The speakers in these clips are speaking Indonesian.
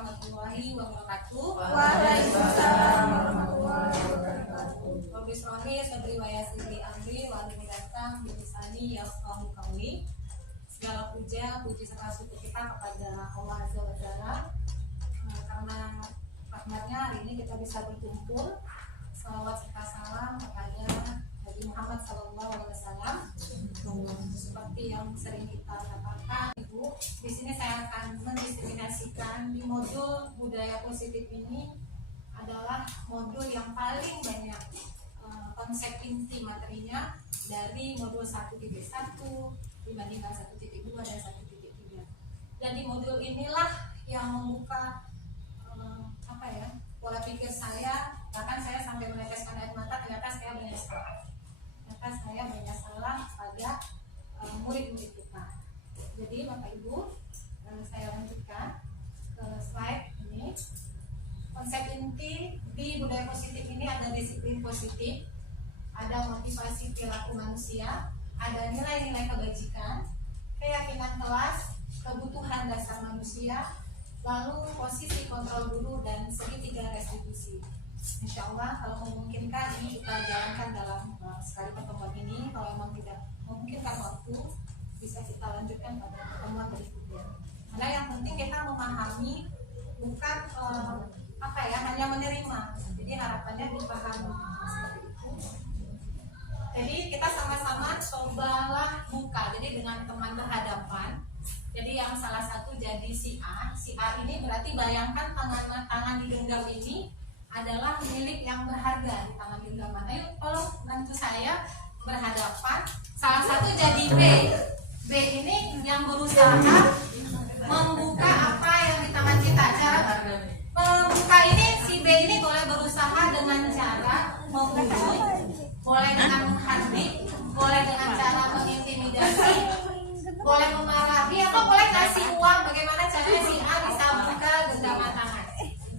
warahmatullahi wabarakatuh. Waalaikumsalam warahmatullahi wabarakatuh. Wabisrohi sadri wa yassir li amri wa hlul 'uqdatam min lisani yafqahu qawli. Segala puji serta syukur kita kepada Allah Azza wa Jalla karena rahmatnya hari ini kita bisa berkumpul. Salawat serta salam kepada Nabi Muhammad SAW. Seperti yang sering kita katakan, Ibu, di sini saya akan mendiskriminasikan di modul budaya positif ini adalah modul yang paling banyak konsep inti materinya dari modul 1.1 dibandingkan 1.2 dan 1.3. Dan di modul inilah yang membuka pola pikir saya, bahkan saya sampai meneteskan air mata. Ternyata saya banyak salah pada murid-murid kita. Jadi Bapak Ibu, saya lanjutkan ke slide ini. Konsep inti di budaya positif ini ada disiplin positif, ada motivasi perilaku manusia, ada nilai-nilai kebajikan, keyakinan kelas, kebutuhan dasar manusia, lalu posisi kontrol guru dan segitiga restitusi. Insya Allah kalau memungkinkan ini kita jalankan dalam sekali pertemuan ini. Kalau memang tidak memungkinkan waktu, bisa kita lanjutkan pada pertemuan berikutnya. Karena yang penting kita memahami, bukan hanya menerima. Jadi harapannya dipahami seperti itu. Jadi kita sama-sama cobalah buka. Jadi dengan teman berhadapan. Jadi yang salah satu jadi si A ini berarti bayangkan tangan digenggam ini adalah milik yang berharga di tangan genggaman. Ayo tolong bantu saya berhadapan. Salah satu jadi B. B ini yang berusaha membuka apa yang di tangan kita. Cara membuka ini, si B ini boleh berusaha dengan cara membujuk, boleh dengan menghardik, boleh dengan cara mengintimidasi, boleh memarahi, atau boleh kasih uang. Bagaimana caranya si A bisa buka genggaman tangan?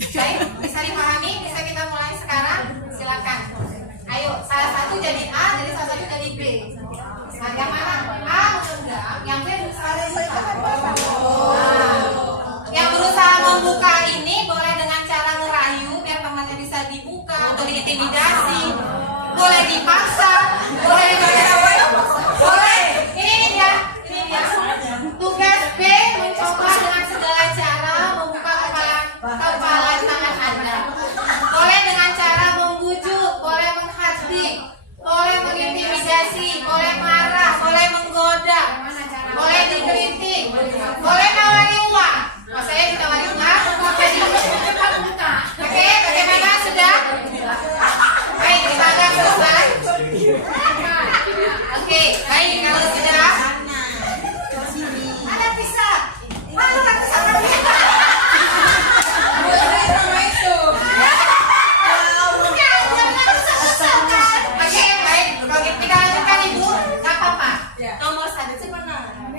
Baik, bisa dipahami? Bisa kita mulai sekarang? Silakan. Ayo, salah satu jadi A, jadi salah satu jadi B. Nah, yang mana A menggenggam, yang B berusaha yang berusaha membuka ini boleh dengan cara merayu biar temannya bisa dibuka, atau diintimidasi, boleh dipaksa, boleh boleh. Ini dia. Tugas B mencoba dengan segala cara membuka kepala tangan Anda. Boleh dengan cara membujuk, boleh menghardik, boleh mengintimidasi, boleh marah, boleh menggoda, boleh dikritik, boleh nawari uang. Mas saya ditawari uang, jadi cepat buka. Oke, bagaimana sudah? Baik, kita agak selesai. Oke, baik, kalau sudah. Ada pisah. Mana pisah kami? Oke, baik. Kita lanjutkan Ibu. Gak apa-apa. Nomor 1.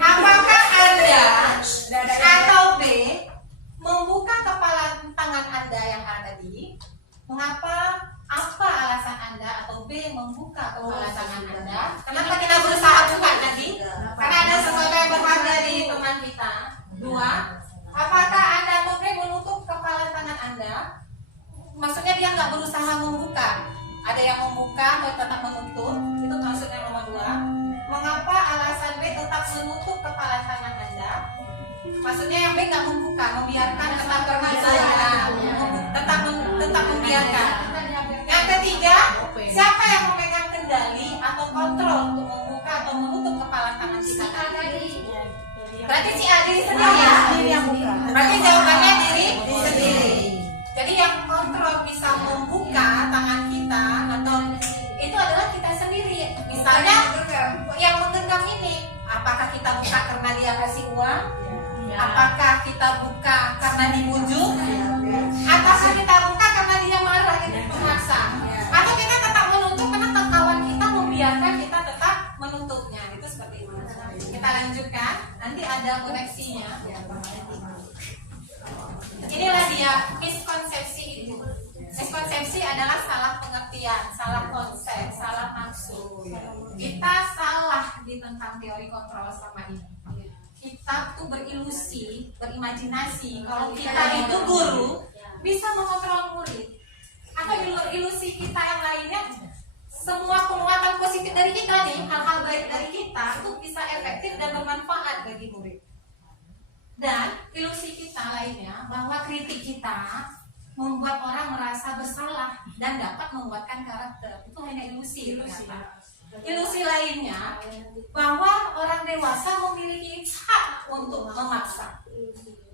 Apakah Anda atau B membuka kepala tangan Anda yang A tadi? Mengapa? Apa alasan Anda atau B membuka kepala tangan Anda? Kenapa kita berusaha buka tadi? Karena ada sesuatu yang berharga di teman kita. 2. Apakah Anda atau B menutup kepala tangan Anda? Maksudnya dia nggak berusaha membuka. Ada yang membuka atau tetap menutup. Itu maksudnya nomor 2. Mengapa alasan B tetap menutup kepala tangan Anda? Maksudnya yang B nggak membuka, membiarkan tetap bermasalah, tetap membiarkan. Yang ketiga, siapa yang memegang kendali atau kontrol untuk membuka atau menutup kepala tangan kita? Berarti si A diri sendiri ya? Berarti jawabannya diri sendiri. Jadi yang kontrol bisa membuka tangan kita atau itu adalah kita sendiri. Misalnya yang menggenggam ini, apakah kita buka karena dia kasih uang? Apakah kita buka karena dibujuk? Ataukah kita buka karena dia marah, memaksa? Atau kita tetap menutup karena kawan kita membiarkan kita tetap menutupnya? Itu seperti itu. Kita lanjutkan. Nanti ada koneksinya. Inilah dia miskonsepsi itu. Miskonsepsi adalah salah pengertian, salah konsep, salah maksud. Kita salah di tentang teori kontrol selama ini. kita tuh berilusi, berimajinasi kalau kita itu guru bisa mengontrol murid, atau ilusi kita yang lainnya, semua penguatan positif dari kita nih, hal-hal baik dari kita itu bisa efektif dan bermanfaat bagi murid. Dan ilusi kita lainnya bahwa kritik kita membuat orang merasa bersalah dan dapat menguatkan karakter, itu hanya ilusi ternyata. Ilusi lainnya bahwa orang dewasa memiliki hak untuk memaksa.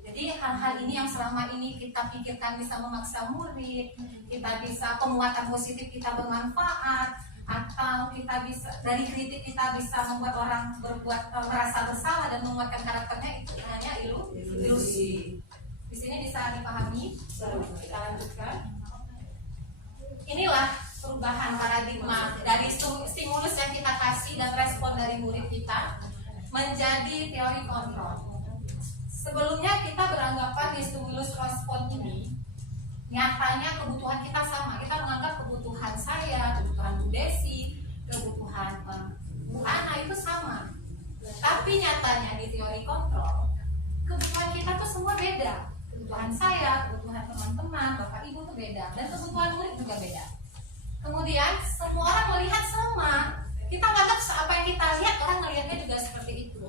Jadi hal-hal ini yang selama ini kita pikirkan bisa memaksa murid, kita bisa penguatan positif kita bermanfaat, atau kita bisa dari kritik kita bisa membuat orang berbuat merasa bersalah dan menguatkan karakternya, itu hanya ilusi. Di sini bisa dipahami. Kita lanjutkan. Inilah perubahan paradigma dari stimulus yang kita kasih dan respon dari murid kita menjadi teori kontrol. Sebelumnya kita beranggapan di stimulus respon ini nyatanya kebutuhan kita sama. Kita menganggap kebutuhan saya, kebutuhan Bu Desi, kebutuhan Bu Ana itu sama. Tapi nyatanya di teori kontrol, kebutuhan kita tuh semua beda. Kebutuhan saya, kebutuhan teman-teman, Bapak Ibu tuh beda, dan kebutuhan murid juga beda. Kemudian semua orang melihat sama. Kita menganggap apa yang kita lihat, orang melihatnya juga seperti itu.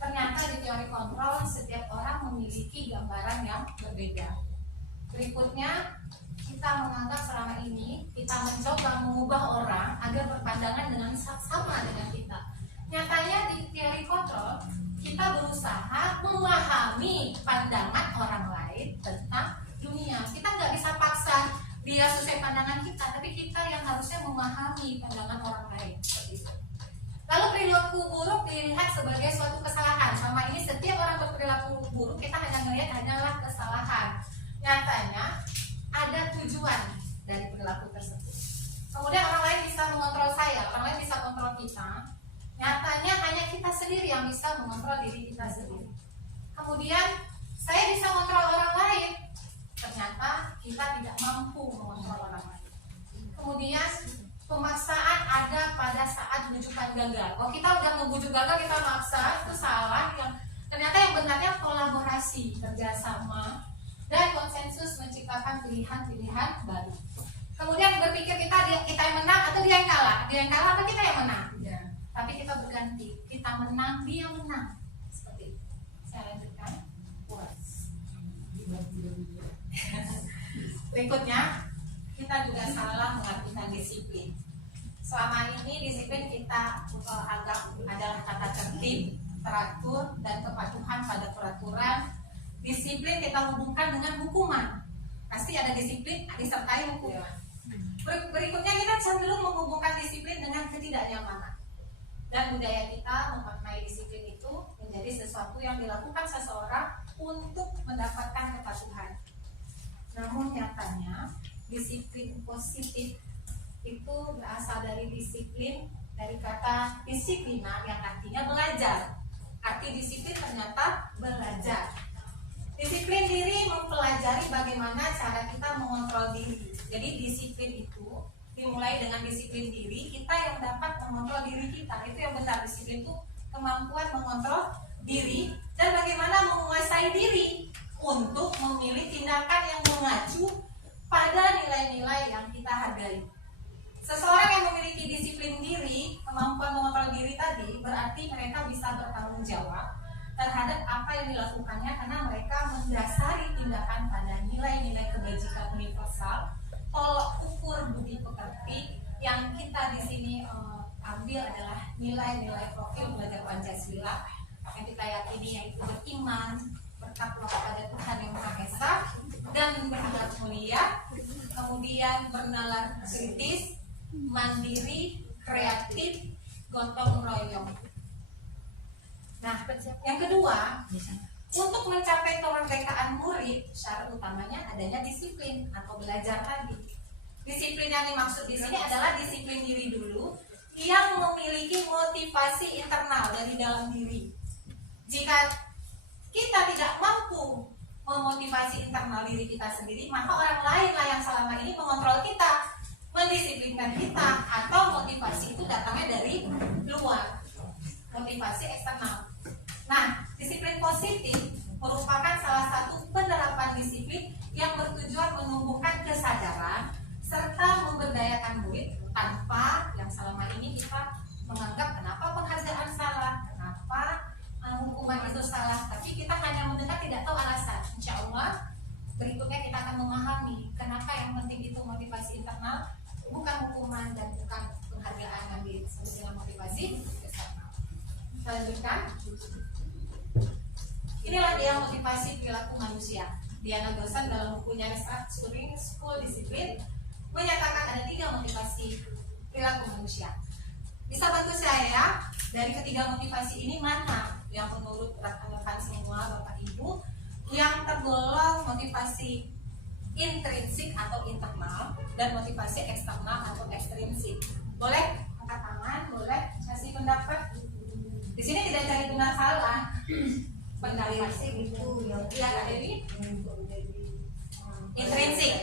Ternyata di teori kontrol setiap orang memiliki gambaran yang berbeda. Berikutnya, kita menganggap selama ini kita mencoba mengubah orang agar berpandangan dengan sama dengan kita. Nyatanya di teori kontrol kita berusaha memahami pandangan orang lain tentang dunia. Kita nggak bisa paksa dia sesuai pandangan kita, tapi kita yang harusnya memahami pandangan orang lain. Seperti itu. Lalu perilaku buruk dilihat sebagai suatu kesalahan. Sama ini setiap orang berperilaku buruk kita hanya melihat hanyalah kesalahan. Nyatanya ada tujuan dari perilaku tersebut. Kemudian orang lain bisa mengontrol saya, orang lain bisa kontrol kita. Nyatanya hanya kita sendiri yang bisa mengontrol diri kita sendiri. Kemudian saya bisa mengontrol orang lain. Ternyata kita tidak mampu mengontrol orang lain. Kemudian pemaksaan ada pada saat bujukan gagal. Kalau kita udah ngebujuk gagal, kita maksa, itu salah. Ternyata yang benarnya kolaborasi, kerjasama, dan konsensus menciptakan pilihan-pilihan baru. Kemudian berpikir kita yang menang atau dia yang kalah. Dia yang kalah atau kita yang menang. Ya. Tapi kita berganti, kita menang, dia menang. Seperti itu. Saya lanjutkan. Puas. Berikutnya, kita juga salah mengartikan disiplin. Selama ini disiplin kita anggap adalah tata tertib, teratur, dan kepatuhan pada peraturan. Disiplin kita hubungkan dengan hukuman. Pasti ada disiplin disertai hukuman. Berikutnya kita cenderung menghubungkan disiplin dengan ketidaknyamanan. Dan budaya kita memaknai disiplin itu menjadi sesuatu yang dilakukan seseorang untuk mendapatkan kepatuhan. Namun nyatanya disiplin positif itu berasal dari disiplin, dari kata disiplina yang artinya belajar. Arti disiplin ternyata belajar. Disiplin diri mempelajari bagaimana cara kita mengontrol diri. Jadi disiplin itu dimulai dengan disiplin diri, kita yang dapat mengontrol diri kita. Itu yang benar, disiplin itu kemampuan mengontrol diri dan bagaimana menguasai diri untuk memilih tindakan yang mengacu pada nilai-nilai yang kita hargai. Seseorang yang memiliki disiplin diri, kemampuan mengontrol diri tadi, berarti mereka bisa bertanggung jawab terhadap apa yang dilakukannya karena mereka mendasari tindakan pada nilai-nilai kebajikan universal, tolok ukur budi pekerti. Yang kita di sini ambil adalah nilai-nilai profil belajar Pancasila yang kita yakini yaitu beriman, bertakwa kepada Tuhan yang Maha Esa, dan berakhlak mulia, kemudian bernalar kritis, mandiri, kreatif, gotong royong. Nah, yang kedua, untuk mencapai kemerdekaan murid, syarat utamanya adanya disiplin atau belajar tadi. Disiplin yang dimaksud di sini adalah disiplin diri dulu yang memiliki motivasi internal dari dalam diri. Jika kita tidak mampu memotivasi internal diri kita sendiri, maka orang lain lah yang selama ini mengontrol kita, mendisiplinkan kita, atau motivasi itu datangnya dari luar, motivasi eksternal. Nah, disiplin positif merupakan salah satu penerapan disiplin yang bertujuan menumbuhkan kesadaran serta memberdayakan murid tanpa yang selama ini kita menganggap kenapa penghargaan salah, kenapa hukuman itu salah, tapi kita hanya mendengar tidak tahu alasan. Insya Allah berikutnya kita akan memahami kenapa yang penting itu motivasi internal, bukan hukuman dan bukan penghargaan yang disebut dengan motivasi eksternal. Kita lanjutkan. Inilah dia motivasi perilaku manusia. Diana Dosan dalam bukunya Restructuring School Discipline menyatakan ada 3 motivasi perilaku manusia. Bisa bantu saya dari ketiga motivasi ini mana yang menurut rekan-rekan semua Bapak Ibu yang tergolong motivasi intrinsik atau internal dan motivasi eksternal atau ekstrinsik? Boleh angkat tangan, boleh kasih pendapat. Di sini tidak cari benar salah. Pendapat itu yang iya Kak Dewi. Intrinsik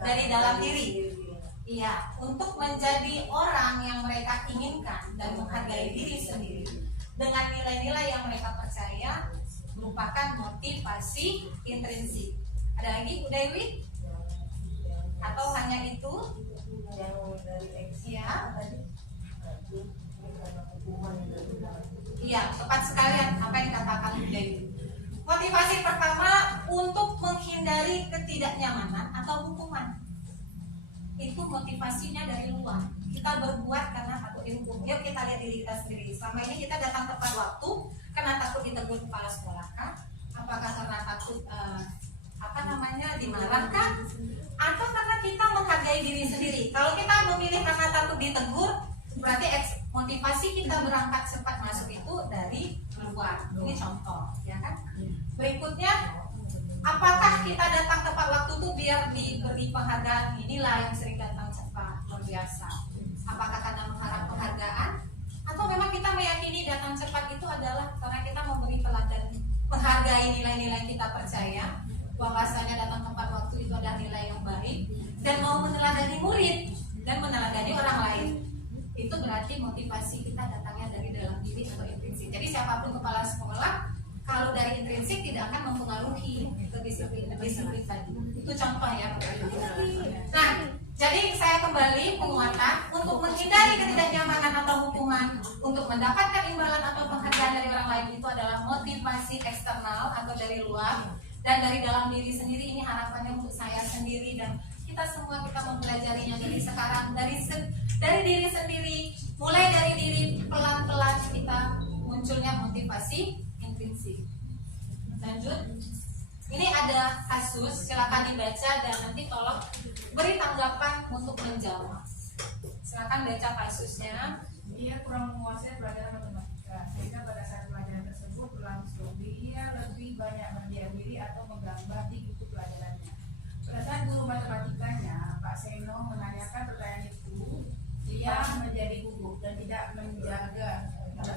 dari dalam diri. Iya, untuk menjadi orang yang mereka inginkan dan menghargai diri sendiri dengan nilai-nilai yang mereka percaya merupakan motivasi intrinsik. Ada lagi Bu Dewi? Atau hanya itu? yang dari Iya. tadi Iya, tepat sekali apa yang dikatakan Bu Dewi. Motivasi pertama untuk menghindari ketidaknyamanan atau hukuman. Itu motivasinya dari luar. Kita berbuat karena takut dihukum. Yuk kita lihat diri kita sendiri. Selama ini kita datang tepat waktu karena takut ditegur kepala sekolah kan? Apakah karena takut dimarahkan? Atau karena kita menghargai diri sendiri? Kalau kita memilih karena takut ditegur, berarti motivasi kita berangkat cepat masuk itu dari luar. Ini contoh, ya kan? Berikutnya, apakah kita datang tepat waktu itu biar diberi penghargaan? Inilah yang sering datang cepat, luar biasa. Apakah karena mengharap penghargaan? Atau memang kita meyakini datang cepat itu adalah karena kita memberi teladan, menghargai nilai-nilai kita percaya, bahwasanya datang tepat waktu itu adalah nilai yang baik, dan mau meneladani murid dan meneladani orang lain. Itu berarti motivasi kita datangnya dari dalam diri atau intrinsik. Jadi siapapun kepala sekolah, kalau dari intrinsik tidak akan mempengaruhi disiplin tadi. Itu contoh ya. Nah, jadi saya kembali penguatan untuk menghindari ketidaknyamanan atau hukuman, untuk mendapatkan imbalan atau penghargaan dari orang lain itu adalah motivasi eksternal atau dari luar, dan dari dalam diri sendiri ini harapannya untuk saya sendiri dan kita semua kita mempelajarinya dari sekarang, dari diri sendiri, mulai dari diri pelan-pelan kita munculnya motivasi intrinsik. Lanjut. Ini ada kasus, silakan dibaca dan nanti tolong beri tanggapan untuk menjawab. Silakan baca kasusnya. Ia kurang menguasai pelajaran matematika, sehingga pada saat pelajaran tersebut berlangsung, ia lebih banyak berdiam diri atau menggambar di buku pelajarannya. Pada saat guru matematikanya, Pak Seno menanyakan pertanyaan itu, ia menjadi gugup dan tidak menjaga,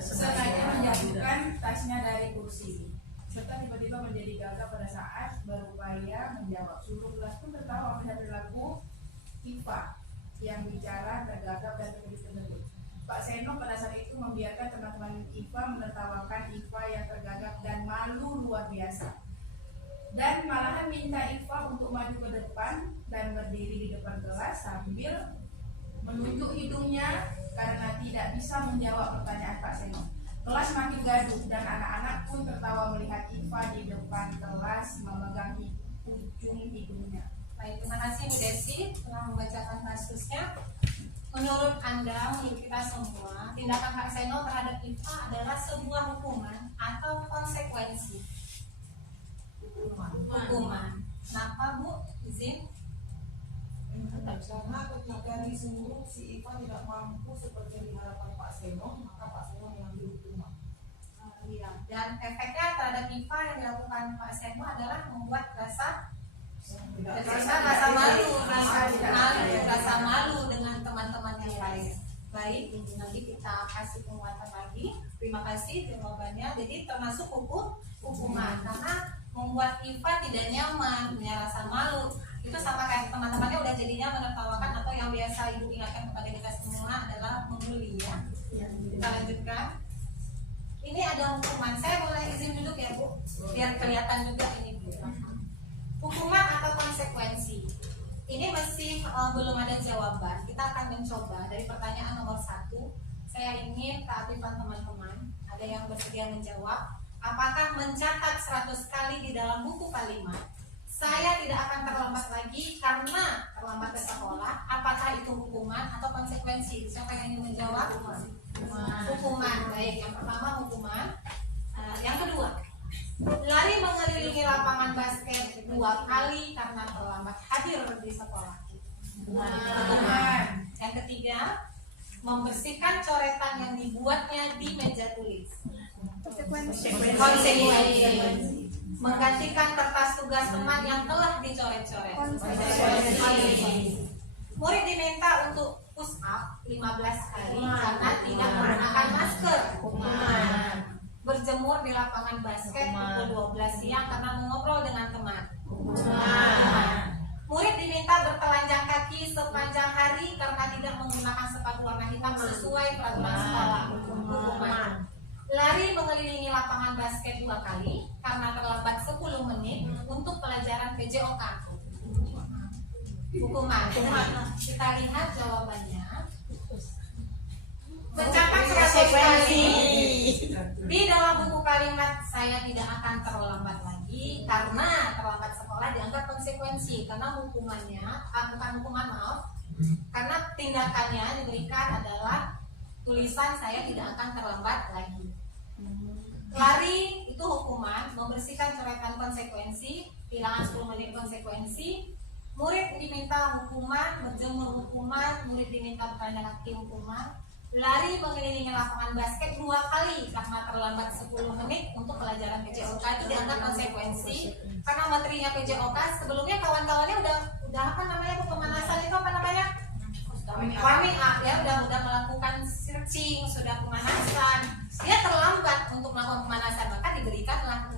sengaja menjatuhkan tasnya dari kursi, serta tiba-tiba menjadi gagap pada saat berupaya menjawab. Seluruh kelas pun tertawa melihat perilaku IPA yang bicara tergagap dan terkejut-kejut. Pak Seno pada saat itu membiarkan teman-teman IPA menertawakan IPA yang tergagap dan malu luar biasa, dan malahan minta IPA untuk maju ke depan dan berdiri di depan kelas sambil menunjuk hidungnya karena tidak bisa menjawab pertanyaan Pak Seno. Kelas makin gaduh dan anak-anak pun tertawa melihat IPA di depan kelas memegang ujung hidungnya. Baik, terima kasih Bu Desi telah membacakan kasusnya. Menurut Anda, menurut kita semua, tindakan Pak Seno terhadap IPA adalah sebuah hukuman atau konsekuensi? Hukuman. Kenapa Bu? Izin? Karena ketika disuruh si Ipa tidak mampu seperti yang diharapkan Pak Seno, maka Pak Seno mengambil hukuman. Iya. Dan efeknya terhadap IPA yang dilakukan Pak Seno adalah membuat rasa malu dengan teman-teman yang lain. Baik, nanti kita kasih penguatan lagi. Terima kasih jawabannya. Jadi termasuk hukuman karena membuat IPA tidak nyaman, punya rasa malu. Itu sama kayak teman-temannya udah jadinya menertawakan, atau yang biasa ibu ingatkan kepada kita semua adalah membuli ya. Kita lanjutkan. Ini ada hukuman. Saya boleh izin duduk ya Bu, biar kelihatan juga ini Bu. Hukuman atau konsekuensi. Ini masih belum ada jawaban. Kita akan mencoba dari pertanyaan nomor 1. Saya ingin keaktifan teman-teman. Ada yang bersedia menjawab. Apakah mencatat 100 kali di dalam buku kalimat saya tidak akan terlambat lagi karena terlambat ke sekolah? Apakah itu hukuman atau konsekuensi? Siapa yang ingin menjawab? Hukuman. Baik, yang pertama hukuman. Yang kedua, lari mengelilingi lapangan basket 2 kali karena terlambat hadir di sekolah. Hukuman. Yang ketiga, membersihkan coretan yang dibuatnya di meja tulis. Konsekuensi. Menggantikan kertas tugas teman yang telah dicoret-coret. Murid diminta untuk push up 15 kali karena tidak menggunakan masker. Berjemur di lapangan basket pukul 12 siang karena mengobrol dengan teman. Murid diminta bertelanjang kaki sepanjang hari karena tidak menggunakan sepatu warna hitam sesuai peraturan sekolah. Hukuman. Lari mengelilingi lapangan basket 2 kali karena terlambat 10 menit untuk pelajaran PJOK. Hukuman. Kita lihat jawabannya. Mencatat 100 kali di dalam buku kalimat saya tidak akan terlambat lagi karena terlambat sekolah dianggap konsekuensi, karena hukumannya bukan hukuman, maaf, karena tindakannya diberikan adalah tulisan saya tidak akan terlambat lagi. Lari itu hukuman, membersihkan coretan konsekuensi, kehilangan 10 menit konsekuensi. Murid diminta hukuman, berjemur hukuman, murid diminta bertanya kaki hukuman. Lari mengelilingi lapangan basket 2 kali karena terlambat 10 menit untuk pelajaran PJOK itu dianggap konsekuensi karena materinya PJOK sebelumnya kawan-kawannya udah apa namanya pemanasan itu apa namanya? Warming up ya, udah melakukan searching, sudah pemanasan. Dia terlambat untuk melakukan pemanasan, maka diberikanlah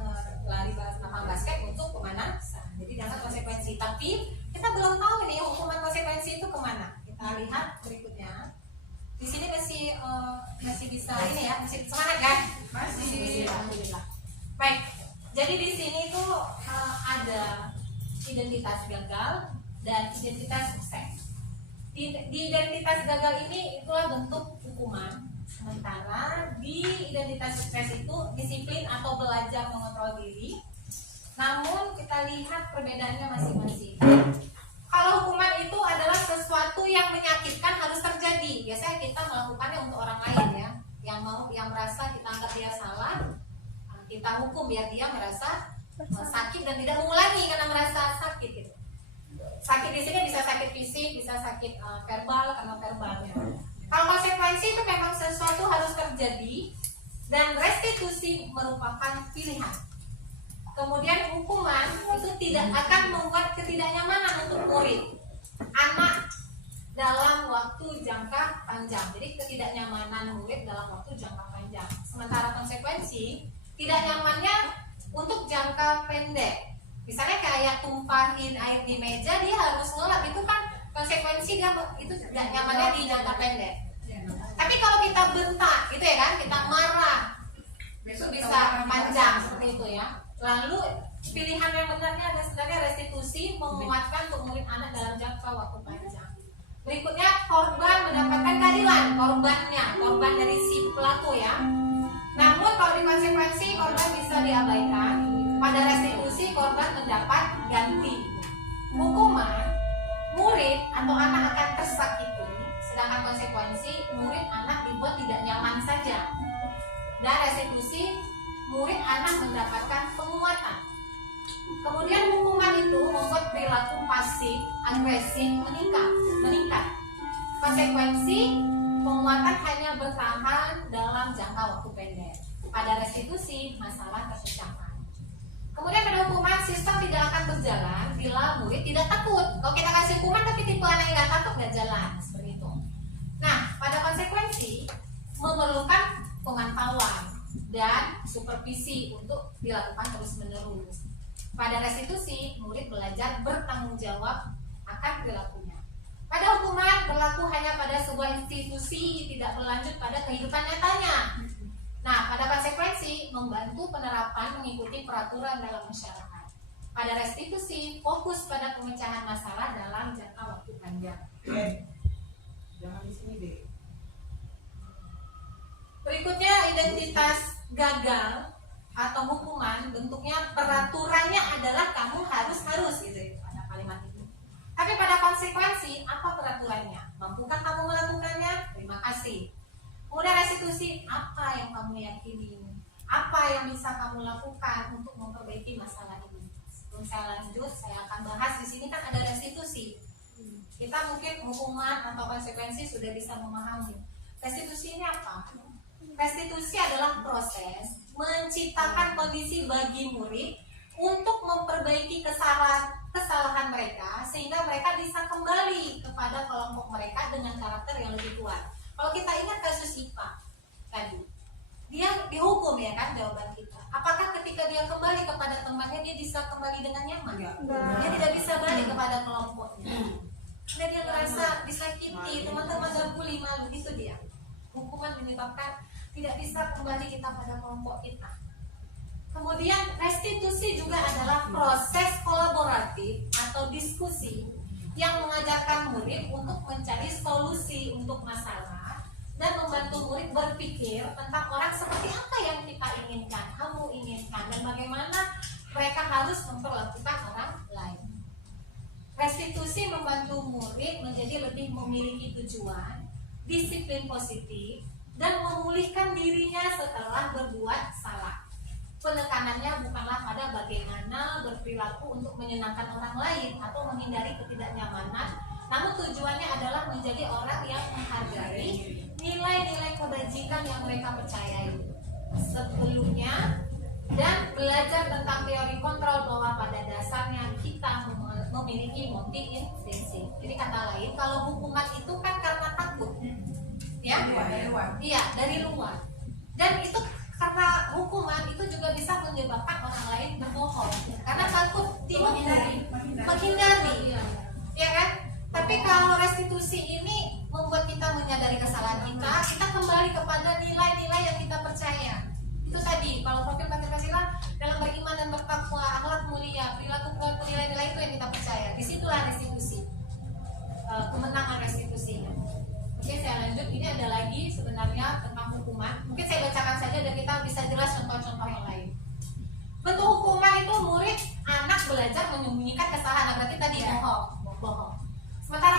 lari lapangan basket untuk pemanasan. Jadi dianggap konsekuensi. Tapi kita belum tahu nih hukuman konsekuensi itu kemana. Kita lihat berikutnya. Di sini masih bisa ini ya, masih semangat kan? Masih. Alhamdulillah. Baik. Jadi di sini tuh ada identitas gagal dan identitas sukses. Di identitas gagal ini itulah bentuk hukuman. Sementara di identitas sukses itu disiplin atau belajar mengontrol diri. Namun kita lihat perbedaannya masing-masing. Kalau hukuman itu adalah sesuatu yang menyakitkan harus terjadi. Biasanya kita melakukannya untuk orang lain ya, yang merasa kita anggap dia salah, kita hukum biar dia merasa sakit dan tidak mengulangi karena merasa sakit gitu. Sakit di sini bisa sakit fisik, bisa sakit verbal karena verbalnya. Kalau konsekuensi itu memang sesuatu harus terjadi dan restitusi merupakan pilihan. Kemudian hukuman itu tidak akan membuat ketidaknyamanan untuk murid, anak dalam waktu jangka panjang. Jadi ketidaknyamanan murid dalam waktu jangka panjang. Sementara konsekuensi tidak nyamannya untuk jangka pendek. Misalnya kayak tumpahin air di meja, dia harus ngelap, itu kan konsekuensi dia itu tidak nyamannya di jangka pendek. Tapi kalau kita bentak gitu ya kan, kita marah, itu bisa panjang seperti itu ya. Lalu pilihan yang benarnya adalah sebenarnya restitusi, menguatkan untuk murid anak dalam jangka waktu panjang. Berikutnya korban mendapatkan keadilan, korban dari si pelaku ya. Namun kalau di konsekuensi korban bisa diabaikan, pada restitusi korban mendapat ganti. Hukuman, murid atau anak akan tersakiti, sedangkan konsekuensi murid anak dibuat tidak nyaman saja. Dan restitusi, murid anak mendapatkan penguatan. Kemudian hukuman itu membuat perilaku pasif, agresif meningkat. Konsekuensi, penguatan hanya bertahan dalam jangka waktu pendek. Pada restitusi, masalah terpecahkan. Kemudian pada hukuman, sistem tidak akan berjalan bila murid tidak takut. Kalau kita kasih hukuman tapi tipe anak yang nggak takut, nggak jalan seperti itu. Nah, pada konsekuensi memerlukan pemantauan dan supervisi untuk dilakukan terus-menerus. Pada restitusi, murid belajar bertanggung jawab akan perilakunya. Pada hukuman berlaku hanya pada sebuah institusi, tidak berlanjut pada kehidupan nyatanya. Nah, pada konsekuensi membantu penerapan mengikuti peraturan dalam masyarakat. Pada restitusi fokus pada pemecahan masalah dalam jangka waktu panjang. Jangan di sini deh. Berikutnya identitas gagal atau hukuman, bentuknya peraturannya adalah kamu harus gitu ya, pada kalimat itu. Tapi pada konsekuensi apa peraturannya? Mampukah kamu melakukannya? Terima kasih. Kemudian restitusi, apa yang kamu yakini? Apa yang bisa kamu lakukan untuk memperbaiki masalah ini? Sebelum saya lanjut, saya akan bahas di sini kan ada restitusi. Kita mungkin hukuman atau konsekuensi sudah bisa memahami. Restitusi ini apa? Restitusi adalah proses menciptakan kondisi bagi murid untuk memperbaiki kesalahan mereka sehingga mereka bisa kembali kepada kelompok mereka dengan karakter yang lebih kuat. Kalau kita ingat kasus IPA tadi, dia dihukum ya kan, jawaban kita. Apakah ketika dia kembali kepada temannya dia bisa kembali dengan nyaman? Dia tidak bisa balik kepada kelompoknya. Karena dia merasa disakiti, teman-teman gabuli, malu, itu dia. Hukuman menyebabkan tidak bisa kembali kita pada kelompok kita. Kemudian restitusi juga adalah proses kolaboratif atau diskusi yang mengajarkan murid untuk mencari solusi untuk masalah dan membantu murid berpikir tentang orang seperti apa yang kita inginkan, kamu inginkan, dan bagaimana mereka harus memperlakukan orang lain. Restitusi membantu murid menjadi lebih memiliki tujuan, disiplin positif, dan memulihkan dirinya setelah berbuat salah. Penekanannya bukanlah pada bagaimana berperilaku untuk menyenangkan orang lain atau menghindari ketidaknyamanan, namun tujuannya adalah menjadi orang yang menghargai nilai-nilai kebajikan yang mereka percayai sebelumnya dan belajar tentang teori kontrol bahwa pada dasarnya kita memiliki motif intrinsik. Jadi kata lain, kalau hukuman itu kan karena takut, ya, Dari luar. iya, dari luar, dan itu karena hukuman itu juga bisa menyebabkan orang lain berbohong karena takut dihukum, menghindari, ya kan? Tapi kalau restitusi ini membuat kita menyadari kesalahan kita kembali kepada nilai-nilai yang kita percaya. Itu tadi, kalau profil Pancasila dalam beriman dan bertakwa, akhlak mulia, perilaku nilai-nilai itu yang kita percaya. Disitulah restitusi, kemenangan restitusinya. Oke, saya lanjut. Ini ada lagi sebenarnya tentang hukuman. Mungkin saya bacakan saja dan kita bisa jelas contoh-contoh yang lain. Bentuk hukuman itu murid, anak belajar menyembunyikan kesalahan. Berarti tadi bohong. Sementara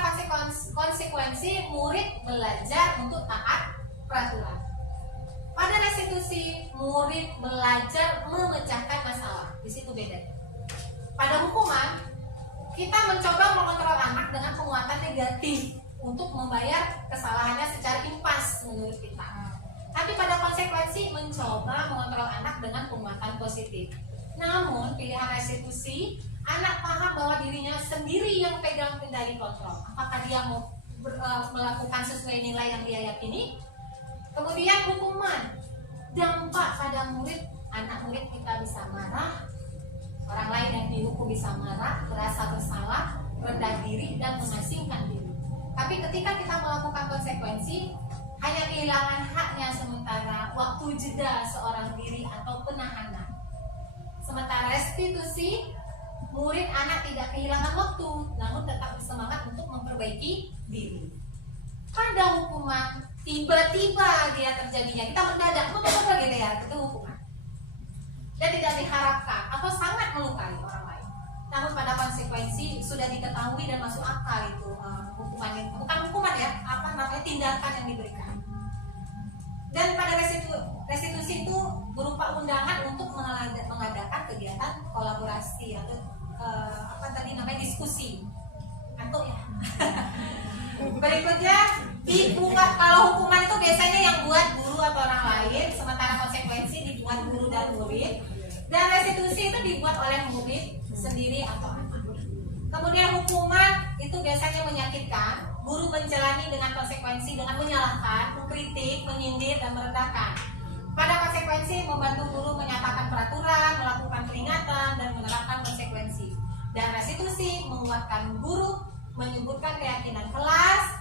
konsekuensi murid belajar untuk taat peraturan. Pada restitusi, murid belajar memecahkan masalah. Di situ bedanya. Pada hukuman, kita mencoba mengontrol anak dengan penguatan negatif untuk membayar kesalahannya secara impas menurut kita. Tapi pada konsekuensi mencoba mengontrol anak dengan penguatan positif. Namun pilihan restitusi, anak paham bahwa dirinya sendiri yang pegang kendali kontrol. Apakah dia mau melakukan sesuai nilai yang dia yakini? Kemudian hukuman, dampak pada murid, anak murid kita bisa marah, orang lain yang dihukum bisa marah, merasa bersalah, rendah diri, dan mengasingkan diri. Tapi ketika kita melakukan konsekuensi, hanya kehilangan haknya sementara waktu jeda seorang diri atau penahanan. Sementara restitusi, murid anak tidak kehilangan waktu, namun tetap bersemangat untuk memperbaiki diri. Pada hukuman, tiba-tiba dia terjadinya, kita mendadak, gitu ya, itu hukuman. Dan tidak diharapkan atau sangat melukai orang lain. Namun pada konsekuensi sudah diketahui dan masuk akal itu hukumannya, bukan hukuman ya, tindakan yang diberikan. Dan pada restitusi itu berupa undangan untuk mengadakan kegiatan kolaborasi atau diskusi. Antuk ya. Berikutnya dibuat, kalau hukuman itu biasanya yang buat guru atau orang lain, sementara konsekuensi dibuat guru dan murid. Dan restitusi itu dibuat oleh murid sendiri atau anak. Kemudian hukuman itu biasanya menyakitkan, guru menjalani dengan konsekuensi dengan menyalahkan, mengkritik, menyindir, dan merendahkan. Pada konsekuensi membantu guru menyatakan peraturan, melakukan peringatan, dan menerapkan konsekuensi. Dan restitusi menguatkan guru, menyebutkan keyakinan kelas,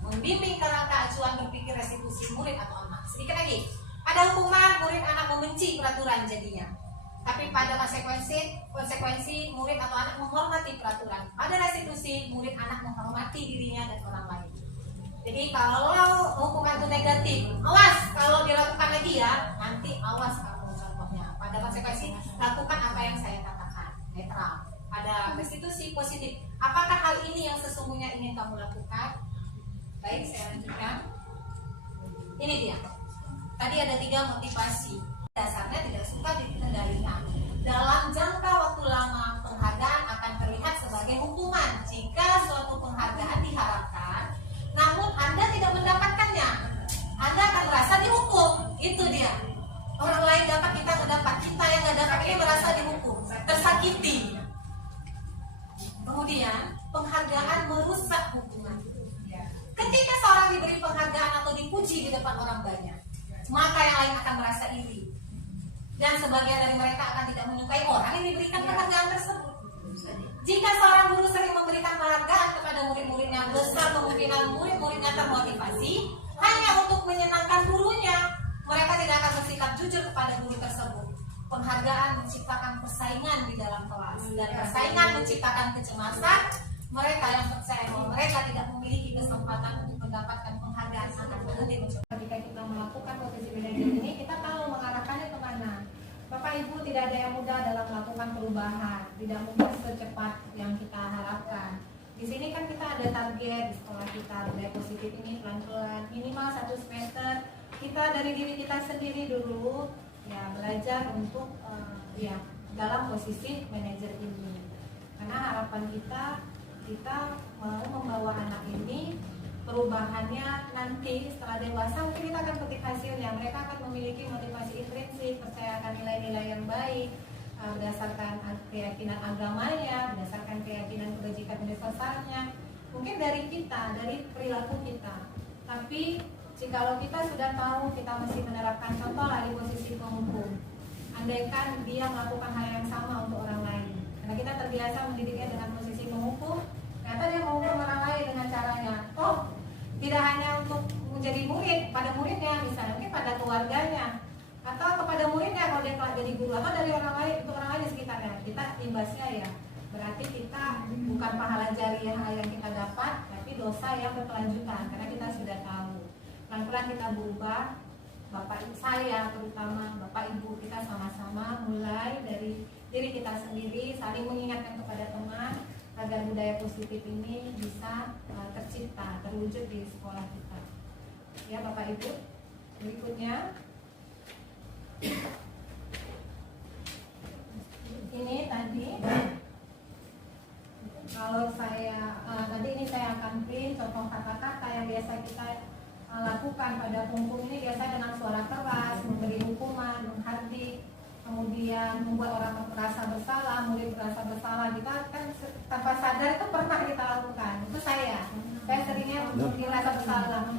membimbing kerangka acuan berpikir restitusi murid atau anak. Sedikit lagi, Ada hukuman murid anak membenci peraturan jadinya. Tapi pada konsekuensi murid atau anak menghormati peraturan. Pada restitusi murid anak menghormati dirinya dan orang lain. Jadi kalau hukuman itu negatif, awas kalau dilakukan lagi ya, nanti awas kamu contohnya. Pada konsekuensi lakukan apa yang saya katakan, netral. Pada restitusi positif, apakah hal ini yang sesungguhnya ingin kamu lakukan? Baik, saya lanjutkan. Ini dia. Tadi ada 3 motivasi. Dasarnya tidak suka dikendalikan. Dalam jangka waktu lama, penghargaan akan terlihat sebagai hukuman. Jika suatu penghargaan diharapkan, namun Anda tidak mendapatkannya, Anda akan merasa dihukum. Itu dia. Orang lain dapat, kita nggak dapat. Kita yang nggak dapat ini merasa dihukum, tersakiti. Kemudian penghargaan merusak hubungan. Ketika seorang diberi penghargaan atau dipuji di depan orang banyak, maka yang lain akan merasa iri. Dan sebagian dari mereka akan tidak menyukai orang yang diberikan penghargaan tersebut. Jika seorang guru sering memberikan penghargaan kepada murid-muridnya, besar kemungkinan murid-muridnya termotivasi hanya untuk menyenangkan gurunya. Mereka tidak akan bersikap jujur kepada guru tersebut. Penghargaan menciptakan persaingan di dalam kelas, dan persaingan menciptakan kecemasan. Mereka yang percaya bahwa mereka tidak memiliki kesempatan untuk mendapatkan penghargaan akan berhenti mencoba. Jika kita melakukan posisi manajer ini, kita tahu mengarahkannya kemana. Bapak Ibu, tidak ada yang mudah dalam melakukan perubahan, tidak mudah secepat yang kita harapkan. Di sini kan kita ada target di sekolah kita, budaya positif ini pelan-pelan, minimal 1 semester. Kita dari diri kita sendiri dulu ya belajar untuk dalam posisi manajer ini. Karena harapan kita mau membawa anak ini perubahannya nanti setelah dewasa mungkin kita akan petik hasilnya. Mereka akan memiliki motivasi intrinsik, percaya akan nilai-nilai yang baik berdasarkan keyakinan agamanya, berdasarkan keyakinan kebajikan universalnya. Mungkin dari kita, dari perilaku kita. Tapi jikalau kita sudah tahu, kita mesti menerapkan contoh lagi posisi penghukum. Andaikan dia melakukan hal yang sama untuk orang lain, karena kita terbiasa mendidiknya dengan posisi penghukum, ternyata dia menghukum orang lain dengan caranya. Tidak hanya untuk menjadi murid, pada muridnya misalnya, mungkin pada keluarganya, atau kepada muridnya kalau dia jadi guru, atau dari orang lain, untuk orang lain di sekitarnya. Kita imbasnya ya, berarti kita bukan pahala jariah yang kita dapat, tapi dosa yang berkelanjutan, karena kita sudah tahu. Pelan-pelan kita berubah. Bapak Ibu saya terutama, Bapak Ibu kita sama-sama mulai dari diri kita sendiri, saling mengingatkan kepada teman agar budaya positif ini bisa tercipta, terwujud di sekolah kita. Ya Bapak Ibu, berikutnya ini tadi kalau saya tadi ini saya akan print contoh kata-kata yang biasa kita lakukan pada penghukum ini, biasa dengan suara keras, memberi hukuman, menghardik, kemudian membuat orang merasa bersalah, murid merasa bersalah. Kita kan tanpa sadar itu pernah kita lakukan. Itu saya seringnya merasa bersalah.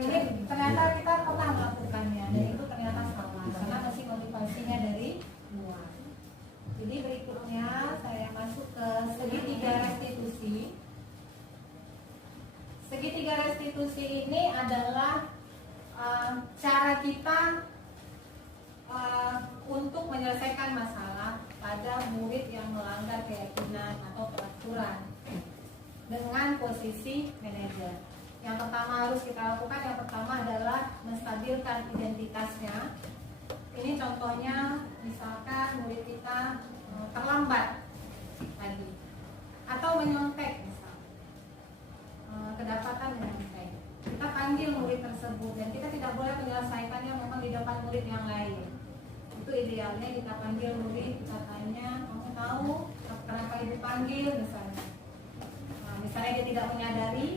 Ini ternyata kita pernah melakukannya, dan itu ternyata salah karena masih motivasinya dari luar. Jadi berikutnya saya masuk ke segitiga restitusi. Segitiga restitusi ini adalah cara kita untuk menyelesaikan masalah pada murid yang melanggar keyakinan atau peraturan dengan posisi manajer. Yang pertama harus kita lakukan, yang pertama adalah menstabilkan identitasnya. Ini contohnya, misalkan murid kita terlambat tadi atau menyontek, kedapatan dengan baik. Kita panggil murid tersebut dan kita tidak boleh menyelesaikannya memang di depan murid yang lain. Itu idealnya kita panggil murid, kita tanya, kamu tahu kenapa ibu panggil misalnya. Misalnya dia tidak menyadari,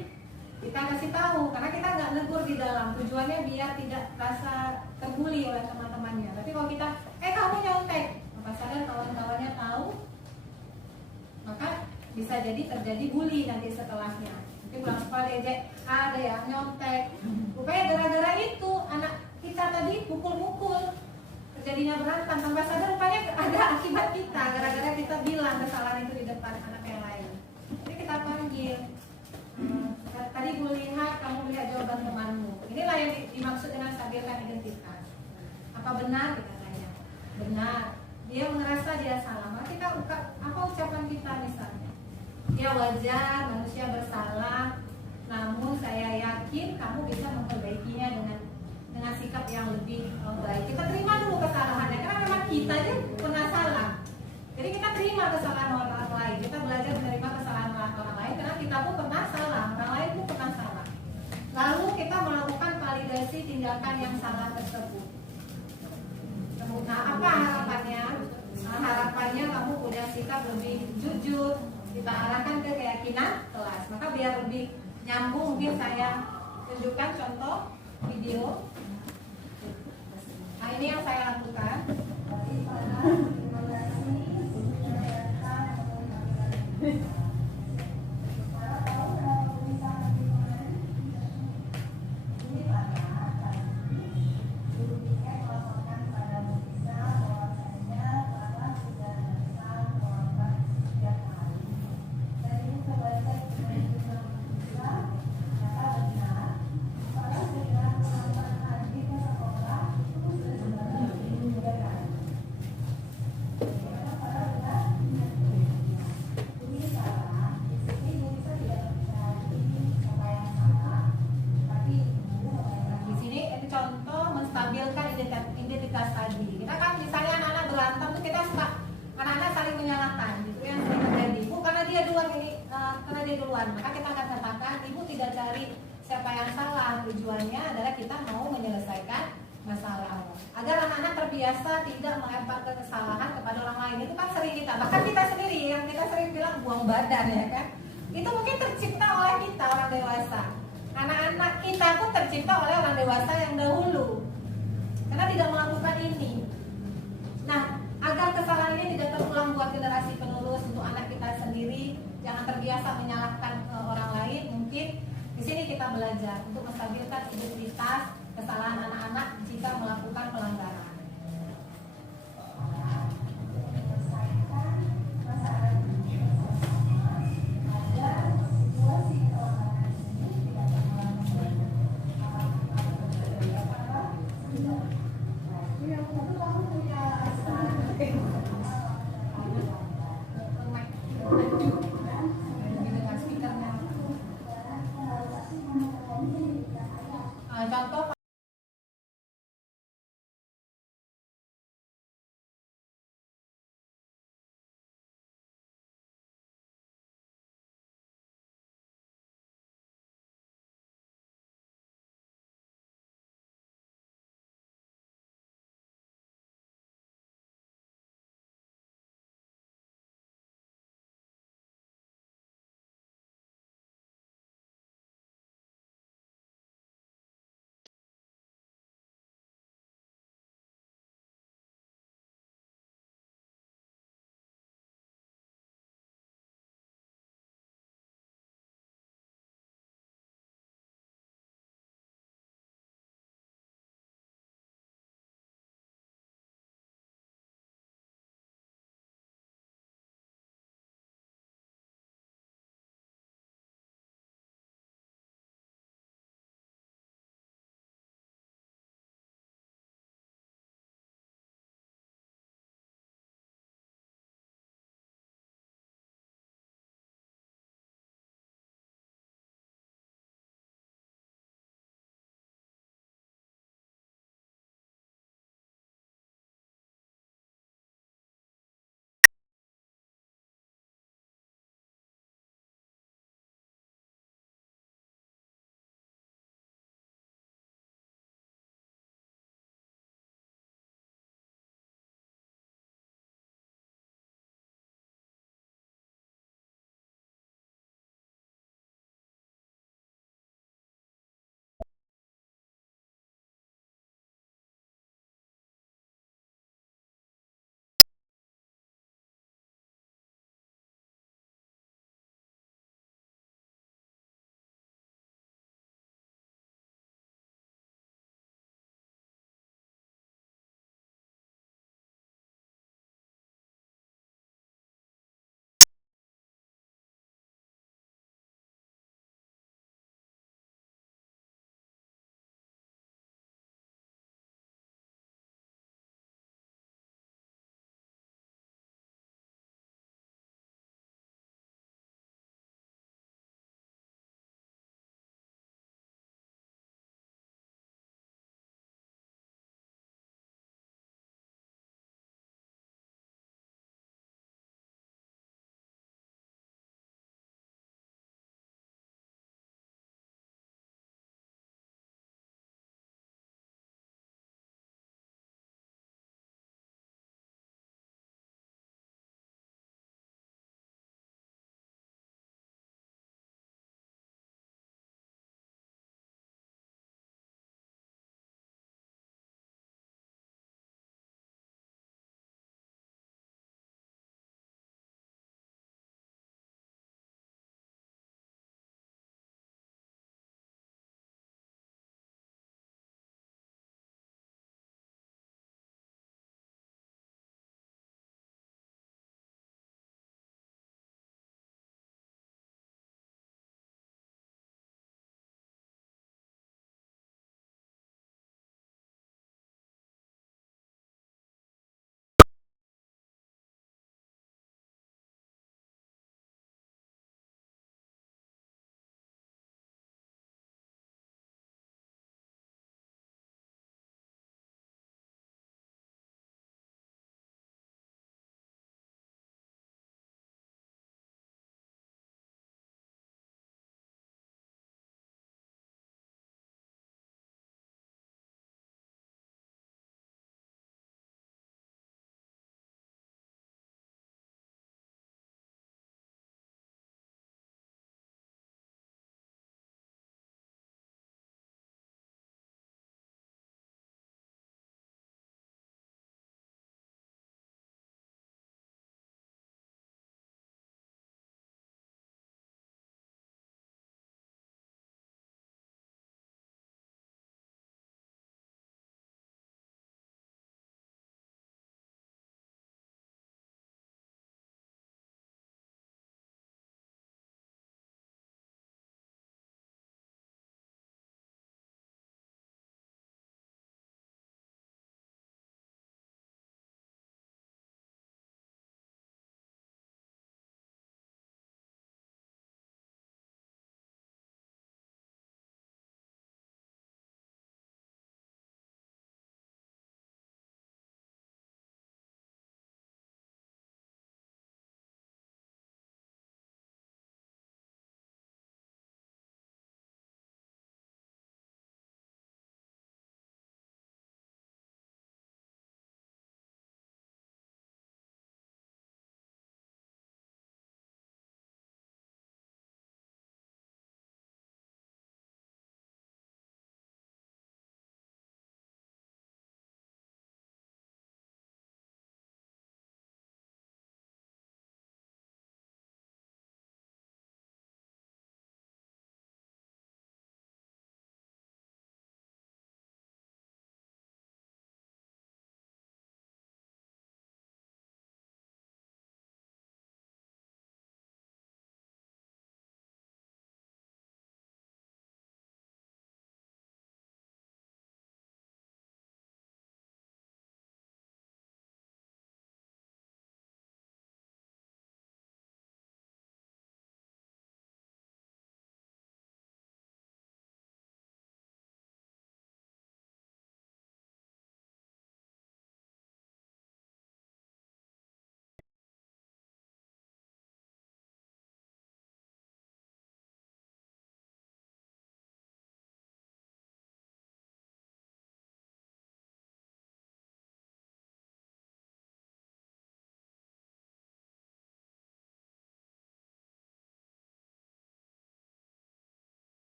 kita kasih tahu karena kita nggak negur di dalam. Tujuannya biar tidak rasa terbuli oleh teman-temannya. Tapi kalau kita, kamu nyontek, maka sadar kawan-kawannya tahu, maka bisa jadi terjadi bully nanti setelahnya. Pulang sekolah diajak, ada yang nyontek. Rupanya gara-gara itu anak kita tadi pukul-pukul, terjadinya berantem tanpa sadar. Rupanya ada akibat kita gara-gara kita bilang kesalahan itu di depan anak yang lain. Jadi kita panggil, tadi Bu lihat, kamu lihat jawaban temanmu. Inilah yang dimaksud dengan stabilkan identitas. Apa benar? Kita tanya. Benar. Dia merasa dia salah. Maka kita apa ucapan kita misalnya? Ya wajar, manusia bersalah. Namun saya yakin kamu bisa memperbaikinya dengan sikap yang lebih baik. Kita terima dulu kesalahannya, karena memang kita aja pernah salah. Jadi kita terima kesalahan orang lain. Kita belajar menerima kesalahan orang lain, karena kita pun pernah salah, orang lain pun pernah salah. Lalu kita melakukan validasi tindakan yang salah tersebut. Nah, apa harapannya? Nah, harapannya kamu punya sikap lebih jujur. Kita arahkan ke keyakinan kelas. Maka biar lebih nyambung, mungkin saya tunjukkan contoh video. Nah, ini yang saya lakukan. Di sini itu contoh menstabilkan identitas tadi. Kita kan misalnya anak-anak berantem tuh kita suka anak-anak saling menyalahkan, gitu yang sering terjadi. Bu karena dia duluan karena dia duluan, maka kita akan katakan ibu tidak cari siapa yang salah. Tujuannya adalah kita mau menyelesaikan masalah. Agar anak-anak terbiasa tidak melemparkan kesalahan kepada orang lain. Itu kan sering kita, bahkan kita sendiri yang kita sering bilang buang badan ya kan. Itu mungkin tercipta oleh kita orang dewasa. Anak-anak kita pun tercipta oleh orang dewasa yang dahulu, karena tidak melakukan ini. Nah, agar kesalahan ini tidak terulang buat generasi penerus, untuk anak kita sendiri, jangan terbiasa menyalahkan orang lain. Mungkin di sini kita belajar untuk menstabilkan identitas kesalahan anak-anak jika melakukan pelanggaran. Contoh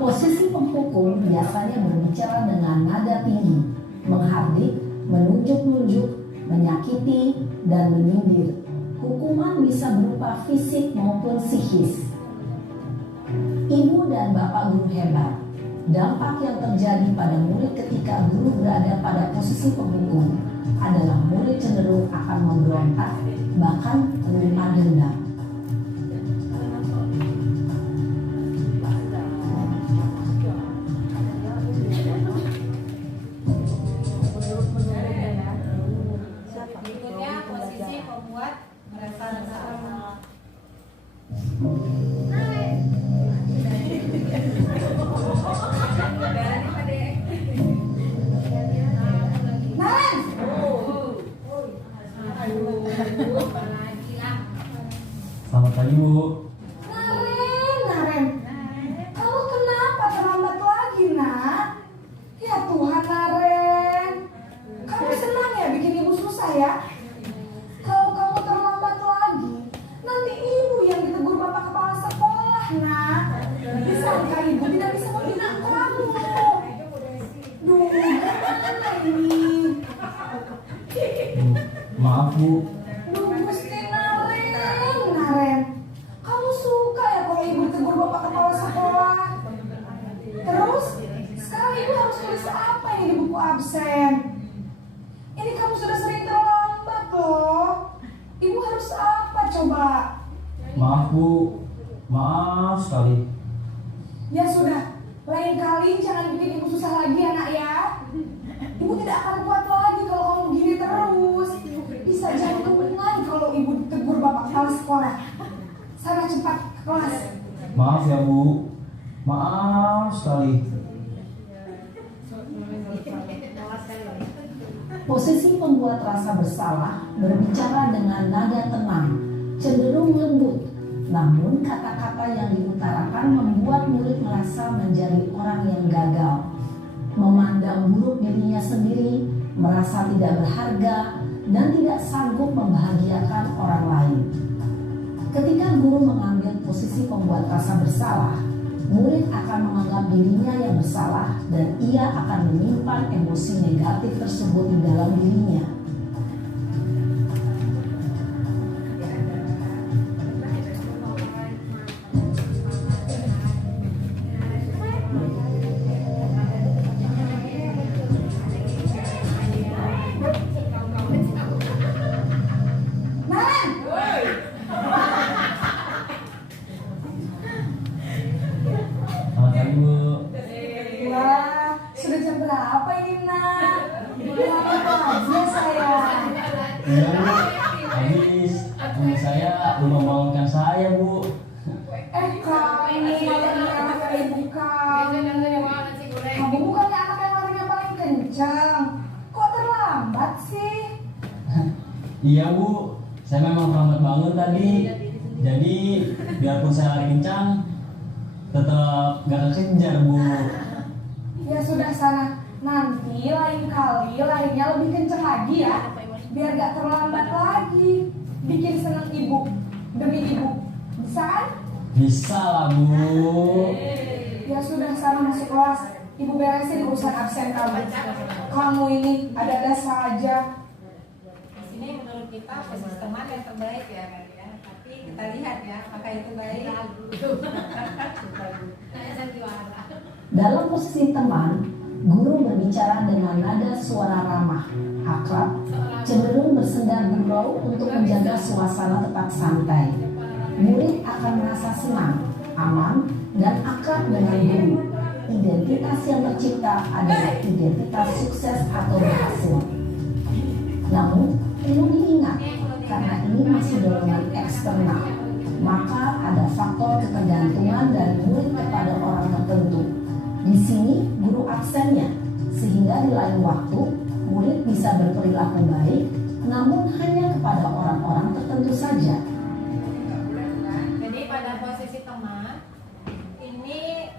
Posisi penghukum biasanya berbicara dengan nada tinggi, menghardik, menunjuk-nunjuk, menyakiti, dan menyindir. Hukuman bisa berupa fisik maupun psikis. Ibu dan bapak guru hebat. Dampak yang terjadi pada murid ketika guru berada pada posisi penghukum adalah murid cenderung akan memberontak, bahkan menerima denda. Berikutnya posisi pembuat merasa bersalah. Selamat pagi Bu. Naren, kamu kenapa terlambat lagi, nak? Ya Tuhan, Naren. Kamu senang ya bikin ibu susah ya? Kalau kamu terlambat lagi, nanti ibu yang ditegur bapak kepala sekolah, nak. Disangka ibu tidak bisa membina kamu. Duh, gimana ini? Maaf Bu. Duh, Gusti Naren. Kamu suka ya kalau ibu ditegur bapak kepala sekolah? Terus, sekarang ibu harus tulis apa ini di buku absen? Ini kamu sudah sering terlambat loh. Ibu harus apa coba? Maaf Bu. Maaf sekali. Ya sudah, lain kali jangan bikin ibu susah lagi ya nak ya. Ibu tidak akan kuat lagi kalau kamu begini terus. Bisa jantungan kalau ibu ditegur bapak kepala sekolah. Sana cepat ke kelas. Maaf ya Bu. Maaf sekali. Posisi pembuat rasa bersalah berbicara dengan nada tenang, cenderung lembut. Namun kata-kata yang diutarakan membuat murid merasa menjadi orang yang gagal, memandang buruk dirinya sendiri, merasa tidak berharga, dan tidak sanggup membahagiakan orang lain. Ketika guru mengambil posisi pembuat rasa bersalah, murid akan menganggap dirinya yang bersalah dan ia akan menyimpan emosi negatif tersebut di dalam dirinya. Selamat pagi Bu. Wah, sudah jam berapa ini nak? Selamat aja sayang. Iya Bu. Habis teman saya belum membangunkan saya Bu. Kamu ternyata ibu kamu. Kamu bukannya anak yang larinya paling kencang. Kok terlambat sih? Iya Bu. Saya memang terlambat bangun tadi. Jadi biarpun saya lari kencang, tetap gak kekejar Bu. Ya sudah sana. Nanti lain kali larinya lebih kencang lagi ya. Biar gak terlambat lagi. Bikin senang ibu. Demi ibu. Bisa kan? Bisa lah Bu. Ya sudah sana masuk kelas. Ibu beresin urusan absen kamu. Kamu ini ada-ada saja. Di sini menurut kita posisi teman yang terbaik ya kan ya. Tapi kita lihat ya apakah itu baik. Dalam posisi teman, guru berbicara dengan nada suara ramah, akrab, cenderung bersenda gurau untuk menjaga suasana tetap santai. Murid akan merasa senang, aman, dan akrab dengan guru. Identitas yang tercipta adalah identitas sukses atau berhasil. Namun, perlu diingat, karena ini masih dorongan eksternal, maka ada faktor ketergantungan dari murid kepada orang tertentu. Di sini guru absennya, sehingga di lain waktu murid bisa berperilaku baik, namun hanya kepada orang-orang tertentu saja. Jadi pada posisi teman ini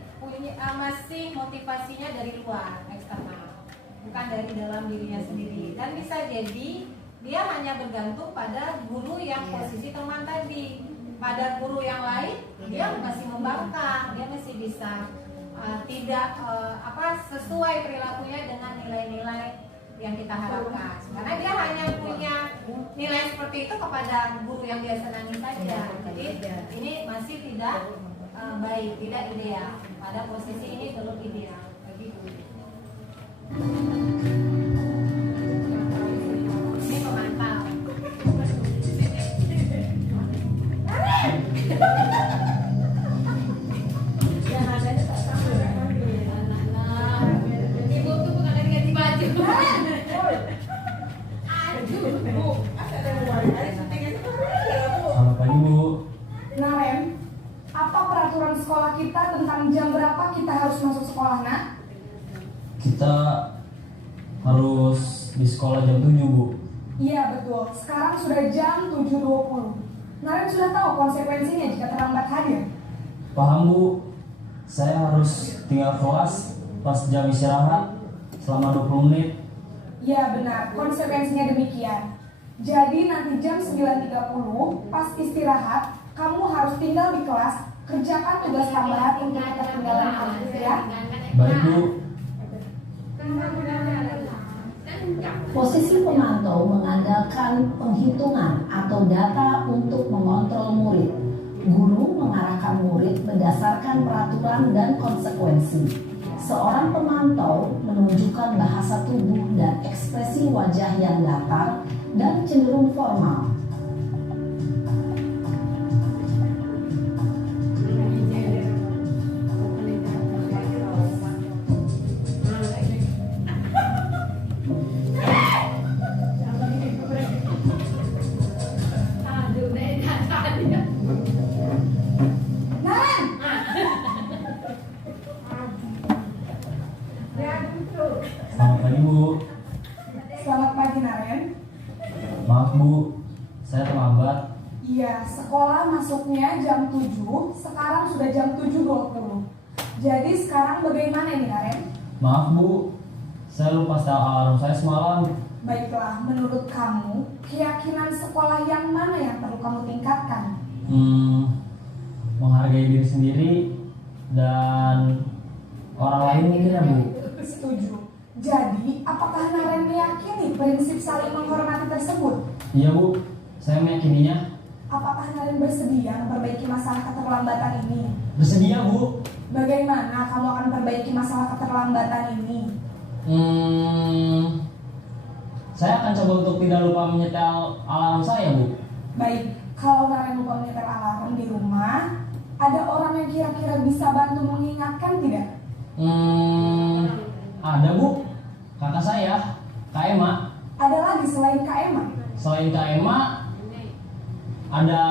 masih motivasinya dari luar eksternal, bukan dari dalam dirinya sendiri. Dan bisa jadi dia hanya bergantung pada guru yang posisi teman tadi. Pada guru yang lain dia masih membangkang, dia masih bisa tidak sesuai perilakunya dengan nilai-nilai yang kita harapkan. Karena dia hanya punya nilai seperti itu kepada guru yang dia senangi saja. Jadi ini masih tidak baik, tidak ideal. Pada posisi ini belum ideal bagi guru. Ini memantau. Ibu tuh bukan dari ganti baju. Selamat pagi Bu. Naren, apa peraturan sekolah kita tentang jam berapa kita harus masuk sekolah, nak? Kita harus di sekolah jam 7 Bu. Iya betul, sekarang sudah jam 7.20. Naren sudah tahu konsekuensinya jika terlambat hadir. Paham Bu, saya harus tinggal kelas pas jam istirahat selama 20 menit. Iya benar, konsekuensinya demikian. Jadi nanti jam 9.30 pas istirahat, kamu harus tinggal di kelas, kerjakan tugas tambahan untuk ketertinggalan kamu, ya. Baik Bu. Posisi pemantau mengandalkan penghitungan atau data untuk mengontrol murid. Guru mengarahkan murid berdasarkan peraturan dan konsekuensi. Seorang pemantau menunjukkan bahasa tubuh dan ekspresi wajah yang datar dan cenderung formal. Naren, Selamat pagi Bu. selamat pagi Naren. Maaf Bu, saya terlambat. Iya, sekolah masuknya jam 7, sekarang sudah jam 7.20. Jadi sekarang bagaimana nih Naren? Maaf Bu, saya lupa setel alarm saya semalam. Baiklah, menurut kamu, keyakinan sekolah yang mana yang perlu kamu tingkatkan? Menghargai diri sendiri dan orang lain mungkin ya Bu. Setuju. Jadi, apakah Naren meyakini prinsip saling menghormati tersebut? Iya Bu, saya meyakininya. Apakah Naren bersedia memperbaiki masalah keterlambatan ini? Bersedia Bu. Bagaimana kamu akan perbaiki masalah keterlambatan ini? Saya akan coba untuk tidak lupa menyetel alarm saya Bu. Baik, kalau Naren lupa menyetel alarm di rumah, ada orang yang kira-kira bisa bantu mengingatkan tidak? Ada Bu, kakak saya, Kak Emma. Ada lagi selain Kak Emma? Selain Kak Emma, ada